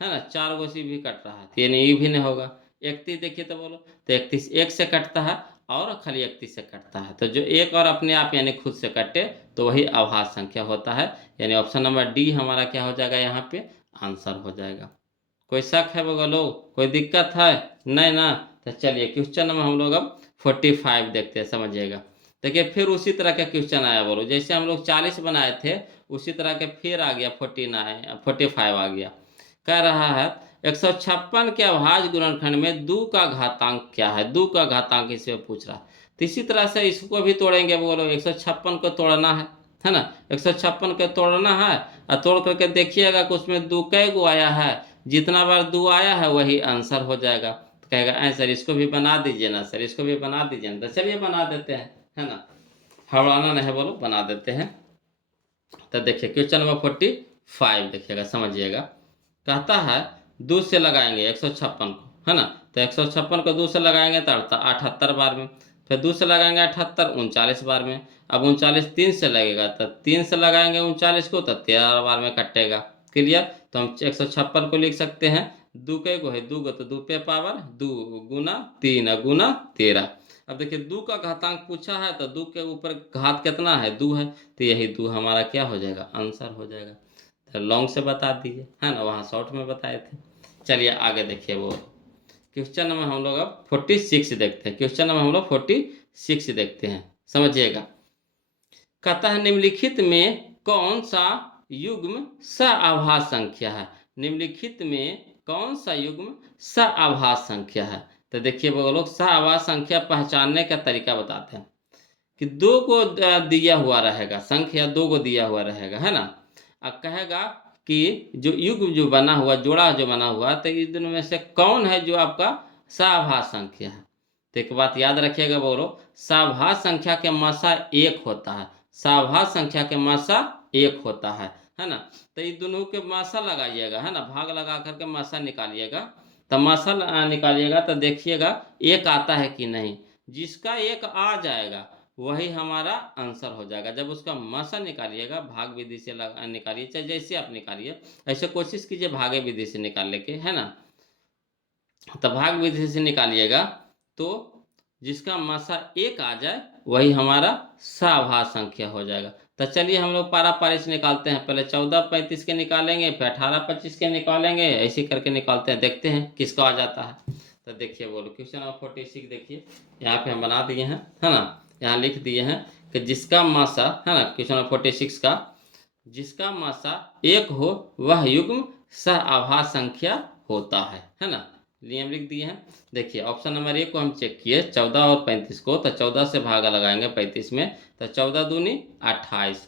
है ना, 4 गो से भी कट रहा है, तो यानी ये भी नहीं होगा। 31 देखिए तो बोलो, तो 31 1 से कटता है और खाली 31 से कटता है, तो जो एक और अपने आप यानी खुद से कटे तो वही आभास संख्या होता है, यानी ऑप्शन नंबर डी हमारा क्या हो जाएगा, यहाँ पे आंसर हो जाएगा। कोई शक है बगलो, कोई दिक्कत है नहीं ना, तो चलिए क्वेश्चन नंबर हम लोग अब 45 देखते हैं, समझिएगा। देखिए फिर उसी तरह का क्वेश्चन आया, बोलो जैसे हम लोग 40 बनाए थे उसी तरह के फिर आ गया 45 आ गया। कह रहा है 156 के अभाज्य गुणनखंड में 2 का घातांक क्या है, 2 का घातांक इसमें पूछ रहा है, तो इसी तरह से इसको भी तोड़ेंगे, बोलो 156 को तोड़ना है ना, 156 को तोड़ना है, और तोड़ करके देखिएगा कि उसमें 2 कै गो आया है, जितना बार 2 आया है वही आंसर हो जाएगा। तो कहेगा आंसर इसको भी बना दीजिए ना सर, इसको भी बना दीजिए ना, तो चलिए बना देते हैं, है ना, हड़ाना नहीं, बोलो बना देते हैं। तो देखिए क्वेश्चन नंबर 45 देखिएगा, समझिएगा, कहता है 2 से लगाएंगे 156 को, है ना, तो 156 को 2 से लगाएंगे तो 78 बार में, फिर 2 से लगाएंगे 78 39 बार में, अब 39 3 से लगेगा, तो 3 से लगाएंगे 39 को तो 13 बार में कटेगा। क्लियर, तो हम 156 को लिख सकते हैं, 2 के गो है 2 गो, तो 2 पे पावर 2 गुना 3 गुना 13। अब देखिए 2 का घातांक पूछा है, तो 2 के ऊपर घात कितना है 2 है, तो यही 2 हमारा क्या हो जाएगा, आंसर हो जाएगा। तो लॉन्ग से बता दीजिए, है ना, वहाँ शॉर्ट में बताए थे। चलिए आगे देखिए, वो क्वेश्चन नंबर हम लोग अब 46 देखते हैं, क्वेश्चन नंबर हम लोग 46 देखते हैं, समझिएगा। कहता है निम्नलिखित में कौन सा युग्म सआभास संख्या है, निम्नलिखित में कौन सा युग्म सआभास संख्या है। तो देखिए वो लोग सआभास संख्या पहचानने का तरीका बताते हैं कि 2 को दिया हुआ रहेगा, संख्या 2 को दिया हुआ रहेगा, है ना, अब कहेगा कि जो युग्म जो बना हुआ, जोड़ा जो बना हुआ, तो इस दोनों में से कौन है जो आपका सआभास संख्या है। तो एक बात याद रखिएगा, बोलो सआभास संख्या के मासा 1 होता है, सआभास संख्या के मासा 1 होता है ना, तो ये दोनों के मासा लगाइएगा, है ना, भाग लगा करके मासा निकालिएगा, तो मसल निकालिएगा तो देखिएगा एक आता है कि नहीं। जिसका एक आ जाएगा वही हमारा आंसर हो जाएगा। जब उसका मसल निकालिएगा भाग विधि से निकालिए, चाहे जैसे आप निकालिए, ऐसे कोशिश कीजिए भागे विधि से निकालने के, है ना। तो भाग विधि से निकालिएगा तो जिसका मसा एक आ जाए वही हमारा सभाज्य संख्या हो जाएगा। तो चलिए हम लोग पारा पारी से निकालते हैं। पहले 14 35 के निकालेंगे, फिर 18 25 के निकालेंगे, ऐसे करके निकालते हैं, देखते हैं किसका आ जाता है। तो देखिए बोलो क्वेश्चन नंबर 46 देखिए, यहाँ पे हम बना दिए हैं, है ना। यहाँ लिख दिए हैं कि जिसका मासा, है ना, क्वेश्चन नंबर 46 का, जिसका मासा एक हो वह युग्म सह संख्या होता है ना। नियम लिख दिए हैं। देखिए ऑप्शन नंबर 1 को हम चेक किए 14 और 35 को, तो 14 से भागा लगाएंगे 35 में, तो 14 दूनी 28,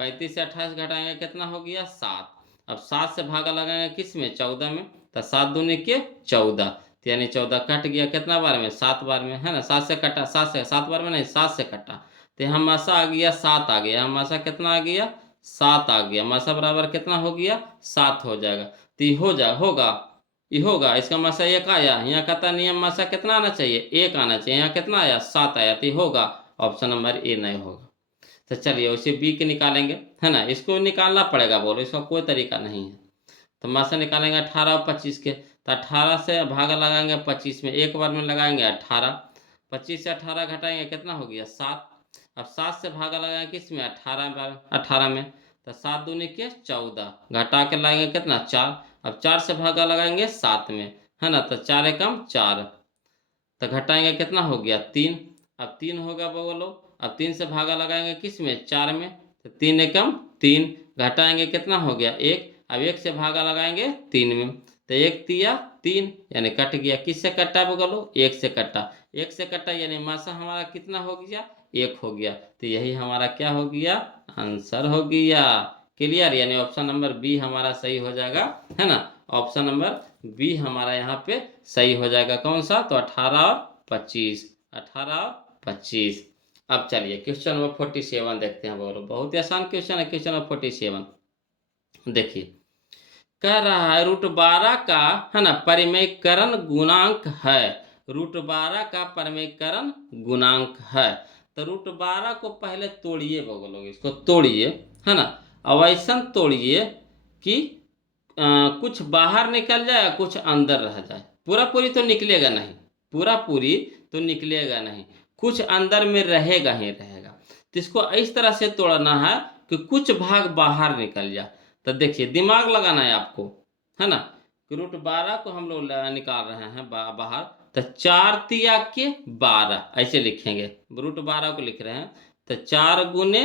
35 से 28 घटाएंगे कितना हो गया 7। अब 7 से भागा लगाएंगे किस में 14 में, तो 7 दूनी के 14, तो यानी 14 कट गया कितना बार में 7 बार में, है ना। 7 से कटा, 7 बार में नहीं 7 से कटा, तो यहाँ मासा आ गया 7 आ गया, यहाँ मासा कितना आ गया 7 आ गया, मासा बराबर कितना हो गया 7 हो जाएगा। तो ये होगा इसका मासा 1 आया, यहाँ कहता नियम मासा कितना आना चाहिए 1 आना चाहिए, यहाँ कितना आया 7 आया, तो होगा ऑप्शन नंबर ए नहीं होगा। तो चलिए उसे बी के निकालेंगे, है ना, इसको निकालना पड़ेगा, बोलो इसका कोई तरीका नहीं है। तो मासा निकालेंगे 18 और 25 के, तो 18 से भागा लगाएंगे 25 में, एक बार में लगाएंगे 18, 25 से 18 घटाएंगे कितना हो गया 7। अब 7 से भागा लगाएंगे किस में 18 में, तो 7 दूनी के 14, घटा के लगाएंगे कितना 4। अब 4 से भागा लगाएंगे 7 में, है ना, तो 4 एकम 4, तो घटाएंगे कितना हो गया 3। अब 3 होगा बोलो, अब 3 से भागा लगाएंगे किस में 4 में, तो 3 एकम 3, घटाएंगे कितना हो गया 1। अब 1 से भागा लगाएंगे 3 में, तो 1 तिया 3, यानी कट गया, किससे कटा बोलो 1 से कटा, 1 से कटा यानी मासा हमारा कितना हो गया 1 हो गया। तो यही हमारा क्या हो गया आंसर हो गया। क्लियर, यानी ऑप्शन नंबर बी हमारा सही हो जाएगा, है ना। ऑप्शन नंबर बी हमारा यहाँ पे सही हो जाएगा, कौन सा, तो 18 और 25, 18 और 25। अब चलिए क्वेश्चन नंबर 47 देखते हैं, बोलो बहुत ही आसान क्वेश्चन है क्वेश्चन नंबर 47। देखिए कह रहा है √12 का, है ना, परिमेयकरण गुणांक है, √12 का परिमेयकरण गुणांक है। तो √12 को पहले तोड़िए बोलो, इसको तोड़िए, है ना। अब ऐसा तोड़िए कि कुछ बाहर निकल जाए कुछ अंदर रह जाए, पूरा पूरी तो निकलेगा नहीं, पूरा पूरी तो निकलेगा नहीं, कुछ अंदर में रहेगा ही रहेगा। तो इसको इस तरह से तोड़ना है कि कुछ भाग बाहर निकल जाए। तो देखिए दिमाग लगाना है आपको, है ना, कि √12 को हम लोग निकाल रहे हैं बाहर, तो 4 तिया के 12 ऐसे लिखेंगे, √12 को लिख रहे हैं, तो 4 गुने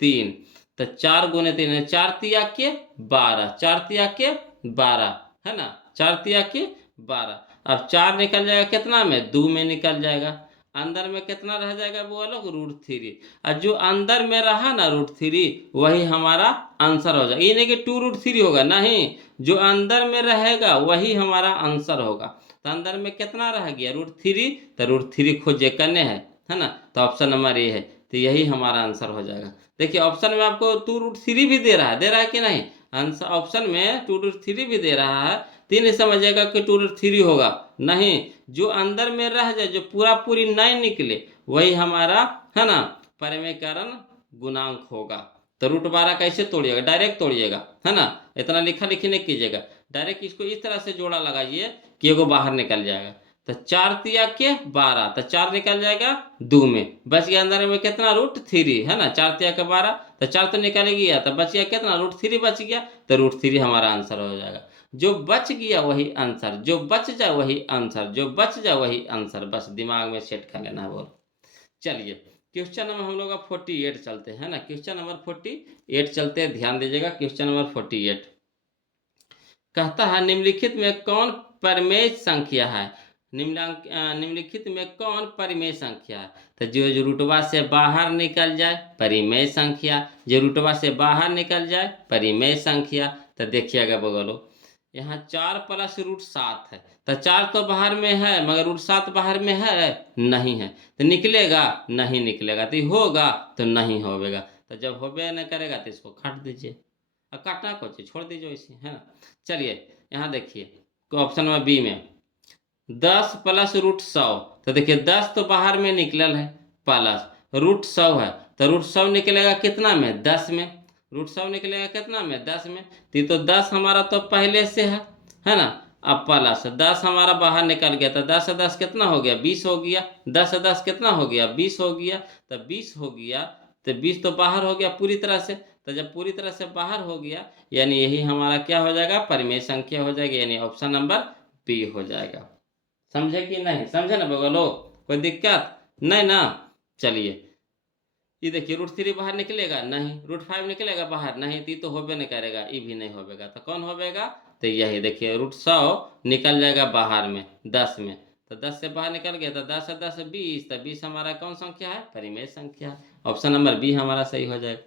3, तो 4 गुने 3 4 तिया के 12, 4 तिया के 12, है ना, 4 तिया के 12। अब 4 निकल जाएगा कितना में 2 में निकल जाएगा, अंदर में कितना रह जाएगा वो अलग √3, और जो अंदर में रहा ना √3 वही हमारा आंसर हो जाएगा। ये नहीं कि 2√3 होगा, नहीं, जो अंदर में रहेगा वही हमारा आंसर होगा। तो अंदर में कितना रह गया √3, तो √3 खोजे करने है ना, तो ऑप्शन नंबर ए है, तो यही हमारा आंसर हो जाएगा। देखिए ऑप्शन में आपको 2√3 भी दे रहा है कि नहीं, आंसर ऑप्शन में 2√3 भी दे रहा है, तीन समझिएगा कि 2√3 होगा, नहीं, जो अंदर में रह जाए जो पूरा पूरी नहीं निकले वही हमारा, है ना, परिमेयकरण गुणांक होगा। तो √12 कैसे तोड़िएगा, डायरेक्ट तोड़िएगा, है ना, इतना लिखा लिखी नहीं कीजिएगा, डायरेक्ट इसको इस तरह से जोड़ा लगाइए कि एगो बाहर निकल जाएगा। तो 4 तिया के 12, तो 4 निकल जाएगा 2 में, बच गया अंदर में कितना √3, है ना, 4 तिया के 12, तो 4 तो निकल गया, तो बच गया कितना √3 बच गया, तो √3 हमारा आंसर हो जाएगा। जो बच गया वही आंसर, जो बच जाए वही आंसर, जो बच जाए वही आंसर, बस दिमाग में सेट कर लेना है बोल। चलिए क्वेश्चन नंबर हम लोग 48 चलते हैं ना, क्वेश्चन नंबर 48 चलते हैं, ध्यान दीजिएगा। क्वेश्चन नंबर 48 कहता है निम्नलिखित में कौन परिमेय संख्या है, निम्नलिखित में कौन परिमेय संख्या है। तो जो √12 से बाहर निकल जाए परिमेय संख्या, जो √12 से बाहर निकल जाए परिमेय संख्या। तो देखिएगा बगलो यहाँ 4 + √7 है, तो 4 तो बाहर में है मगर √7 बाहर में है नहीं है, तो निकलेगा नहीं निकलेगा, तो होगा तो नहीं होगा। तो जब होबे न करेगा तो इसको काट दीजिए, और काटना कुछ छोड़ दीजिए इसे, है ना। चलिए यहाँ देखिए ऑप्शन नंबर बी में 10 प्लस रूट 100, तो देखिए 10 तो बाहर में निकलल है, प्लस रूट 100 है, तो रूट 100 निकलेगा कितना में, 10 में। रूट 100 निकलेगा कितना में, 10 में। तो 10 हमारा तो पहले से है ना। अब प्लस 10 हमारा बाहर निकल गया, तो 10 से 10 कितना हो गया, 20 हो गया। 10 से 10 कितना हो गया, 20 हो गया। तो 20 हो गया, तो 20 तो बाहर हो गया पूरी तरह से। तो जब पूरी तरह से बाहर हो गया, यानी यही हमारा क्या हो जाएगा, परिमेय संख्या हो जाएगी, यानी ऑप्शन नंबर बी हो जाएगा। समझे कि नहीं, समझे ना बगलो, कोई दिक्कत नहीं ना। चलिए, ये देखिए रूट 3 बाहर निकलेगा नहीं, रूट 5 निकलेगा बाहर नहीं, तो होबे नहीं करेगा, ये भी नहीं होगा, तो कौन होगा, तो यही देखिए रूट 100 निकल जाएगा बाहर में 10 में, तो 10 से बाहर निकल गया, तो 10 से 10 20, तो 20 हमारा कौन संख्या है, परिमेय संख्या है। ऑप्शन नंबर बी हमारा सही हो जाएगा।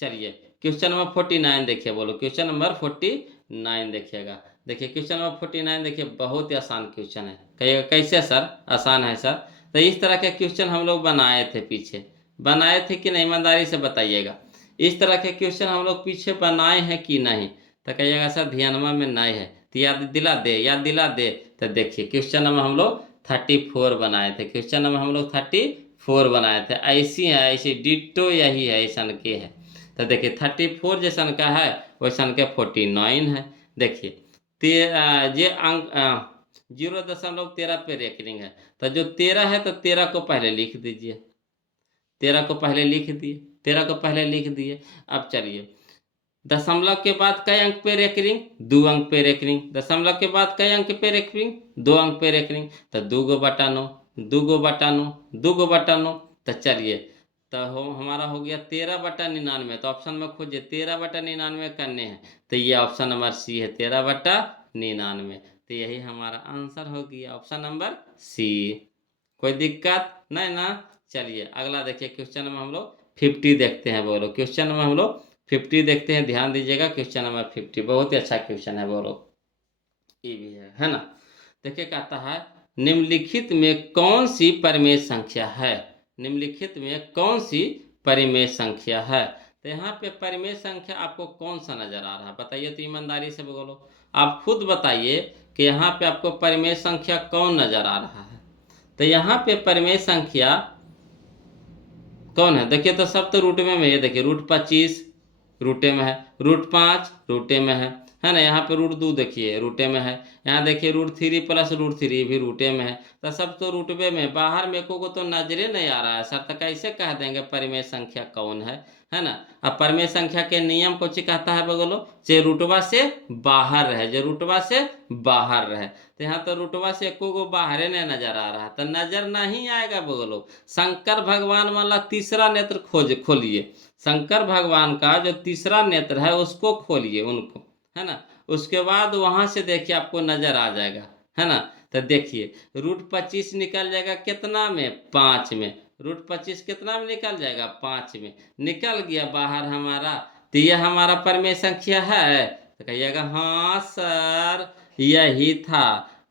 चलिए क्वेश्चन नंबर 49 देखिए, बोलो क्वेश्चन नंबर 49 देखिएगा। देखिए क्वेश्चन नंबर 49 देखिए, बहुत ही आसान क्वेश्चन है। कहिएगा कैसे सर, आसान है सर। तो इस तरह के क्वेश्चन हम लोग बनाए थे पीछे, बनाए थे कि नहीं, ईमानदारी से बताइएगा। इस तरह के क्वेश्चन हम लोग पीछे बनाए हैं कि नहीं, तो कहिएगा सर ध्यानमा में नहीं है, तो याद दिला दे, याद दिला दे। तो देखिए क्वेश्चन नंबर हम लोग 34 बनाए थे, क्वेश्चन नंबर हम लोग 34 बनाए थे। ऐसी है, ऐसी डिट्टो यही है, ऐसा के है। तो देखिए 34 जैसन का है, वैसन के 49 है। देखिए ये अंक 0.13 पे रेकरिंग है, तो जो 13 है, तो 13 को पहले लिख दीजिए, 13 को पहले लिख दिए, 13 को पहले लिख दिए। अब चलिए, दशमलव के बाद कई अंक पे रेकरिंग, 2 अंक पे रेकरिंग। दशमलव के बाद कई अंक पे रेकरिंग, 2 अंक पे रेकरिंग, तो 2 × 9, 2 × 9, 2 × 9। तो चलिए, तो हमारा हो गया 13/99, तो ऑप्शन में खोजिए 13/99 करने हैं, तो ये ऑप्शन नंबर सी है, 13/99। तो यही हमारा आंसर हो गया, ऑप्शन नंबर सी। कोई दिक्कत नहीं ना। चलिए अगला देखिए, क्वेश्चन नंबर हम लोग 50 देखते हैं, बोलो क्वेश्चन नंबर हम लोग 50 देखते हैं, ध्यान दीजिएगा। क्वेश्चन नंबर 50 बहुत ही अच्छा क्वेश्चन है, बोलो ये भी है ना। देखिए कहता है, निम्नलिखित में कौन सी परिमेय संख्या है, निम्नलिखित में कौन सी परिमेय संख्या है। तो यहाँ पे परिमेय संख्या आपको कौन सा नजर आ रहा है, बताइए तो ईमानदारी से बोलो, आप खुद बताइए कि यहाँ पे आपको परिमेय संख्या कौन नजर आ रहा है। तो यहाँ पे परिमेय संख्या कौन है, देखिए तो सब तो रूटे में है, देखिए रूट 25 रूटे में है, रूट 5 रूटे में है ना। यहाँ पे रूट 2 देखिए रूटे में है, यहाँ देखिए रूट 3 प्लस रूट 3 भी रूटे में है, तो सब तो रूटबे में, बाहर में को तो नजरे नहीं आ रहा है सर, तो कैसे कह देंगे परिमेय संख्या कौन है ना। अब परिमेय संख्या के नियम को कहता है बगलो, जे रूटवा से बाहर रहे, जे रूटवा से बाहर रहे। तो यहाँ तो रूटवा से को बाहर नहीं नजर आ रहा, तो नजर नहीं आएगा बगलो। शंकर भगवान वाला तीसरा नेत्र खोलिए, शंकर भगवान का जो तीसरा नेत्र है उसको खोलिए उनको, है ना। उसके बाद वहां से देखिए आपको नजर आ जाएगा, है ना। तो देखिए रूट 25 निकल जाएगा कितना में, 5 में। रूट 25 कितना में निकल जाएगा, 5 में निकल गया बाहर हमारा। तो यह हमारा परिमेय संख्या है, तो कहिएगा हाँ सर यही था।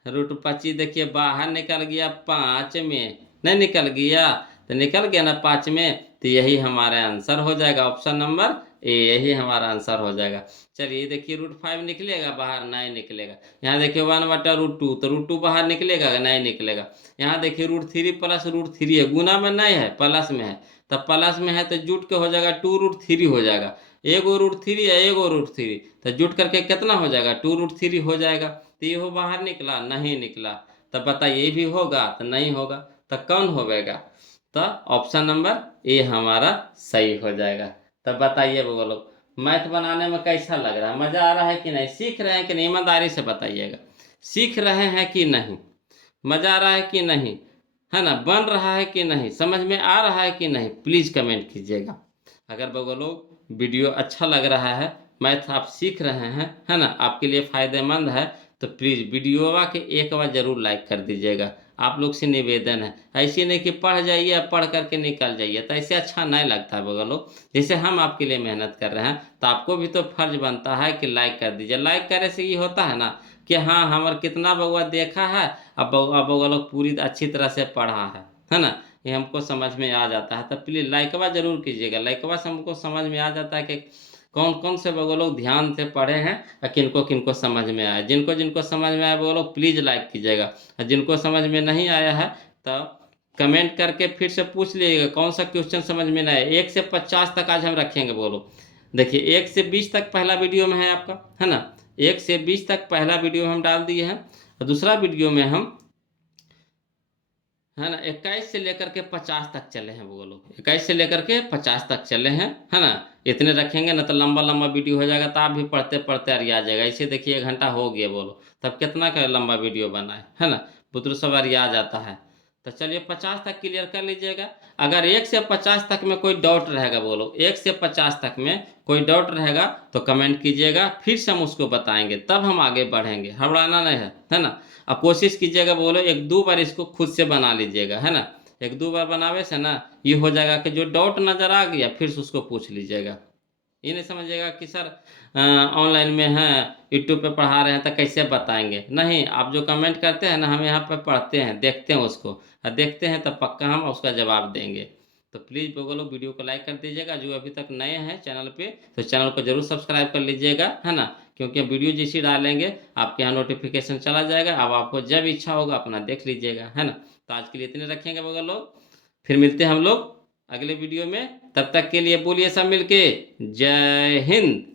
रूट 25 देखिए बाहर निकल गया 5 में, नहीं निकल गया, तो निकल गया ना 5 में, तो यही हमारा आंसर हो जाएगा, ऑप्शन नंबर ए, यही हमारा आंसर हो जाएगा। चलिए देखिए रूट 5 निकलेगा बाहर, नहीं निकलेगा। यहाँ देखिए 1/√2, तो √2 बाहर निकलेगा, नहीं निकलेगा। यहाँ देखिए रूट 3 प्लस रूट 3 है, गुना में नहीं है, प्लस में है, तो प्लस में है तो जुट के हो जाएगा 2√3 हो जाएगा। एगो √3 है, एगो √3, तो जुट करके कितना हो जाएगा, 2√3 हो जाएगा। तो ये हो बाहर निकला, नहीं निकला, तो बताइए ये भी होगा, तो नहीं होगा, तो कौन होगा, तो ऑप्शन नंबर ए हमारा सही हो जाएगा। तब बताइए बोलो, मैथ बनाने में कैसा लग रहा है, मजा आ रहा है कि नहीं, सीख रहे हैं कि नहीं, ईमानदारी से बताइएगा, सीख रहे हैं कि नहीं, मजा आ रहा है कि नहीं, है ना, बन रहा है कि नहीं, समझ में आ रहा है कि नहीं, प्लीज कमेंट कीजिएगा। अगर बोलो वीडियो अच्छा लग रहा है, मैथ आप सीख रहे हैं, है ना, आपके लिए फायदेमंद है, तो प्लीज वीडियो के एक बार जरूर लाइक कर दीजिएगा। आप लोग से निवेदन है, ऐसे नहीं कि पढ़ जाइए पढ़ करके निकल जाइए, तो ऐसे अच्छा नहीं लगता है बगलो। जैसे हम आपके लिए मेहनत कर रहे हैं, तो आपको भी तो फर्ज बनता है कि लाइक कर दीजिए। लाइक करने से ये होता है ना कि हाँ हमारा कितना बउआ देखा है, अब बउआ लोग पूरी अच्छी तरह से पढ़ा है ना, ये हमको समझ में आ जाता है। तो प्लीज लाइकवा जरूर कीजिएगा, लाइकवा से हमको समझ में आ जाता है कि कौन कौन से वो लोग ध्यान से पढ़े हैं और किनको किनको समझ में आया। जिनको जिनको समझ में आया वो लोग प्लीज़ लाइक कीजिएगा, और जिनको समझ में नहीं आया है तो कमेंट करके फिर से पूछ लीजिएगा कौन सा क्वेश्चन समझ में नहीं आया। 1 से 50 तक आज हम रखेंगे बोलो। देखिए 1 से 20 तक पहला वीडियो में है आपका, है ना। 1 से 20 तक पहला वीडियो हम डाल दिए हैं, और दूसरा वीडियो में हम, है ना, 21 से लेकर के 50 तक चले हैं वो लोग। 21 से लेकर के 50 तक चले हैं, है ना। इतने रखेंगे ना तो लंबा लंबा वीडियो हो जाएगा, तो आप भी पढ़ते पढ़ते अरिया जाएगा। इसे देखिए 1 घंटा हो गया बोलो, तब कितना का लंबा वीडियो बना है ना। बुजुर्ग सब अरिया जाता है। तो चलिए 50 तक क्लियर कर लीजिएगा। अगर 1 से 50 तक में कोई डाउट रहेगा बोलो, 1 से 50 तक में कोई डाउट रहेगा तो कमेंट कीजिएगा, फिर से हम उसको बताएंगे, तब हम आगे बढ़ेंगे। हड़बड़ाना नहीं है ना। अब कोशिश कीजिएगा बोलो 1-2 बार इसको खुद से बना लीजिएगा, है ना। 1-2 बार बनावे से ना ये हो जाएगा कि जो डाउट नज़र आ गया फिर से उसको पूछ लीजिएगा। ये नहीं समझिएगा कि सर ऑनलाइन में है, यूट्यूब पे पढ़ा रहे हैं तो कैसे बताएंगे। नहीं, आप जो कमेंट करते हैं ना, हम यहाँ पे पढ़ते हैं, देखते हैं उसको, और देखते हैं तब पक्का हम उसका जवाब देंगे। तो प्लीज़ वो लोग वीडियो को लाइक कर दीजिएगा। जो अभी तक नए हैं चैनल पे तो चैनल को जरूर सब्सक्राइब कर लीजिएगा, है ना। क्योंकि वीडियो जैसी डालेंगे आपके यहाँ नोटिफिकेशन चला जाएगा। अब आपको जब इच्छा होगा अपना देख लीजिएगा, है ना। तो आज के लिए इतने रखेंगे वो लोग, फिर मिलते हैं हम लोग अगले वीडियो में। तब तक के लिए बोलिए सब मिलके जय हिंद।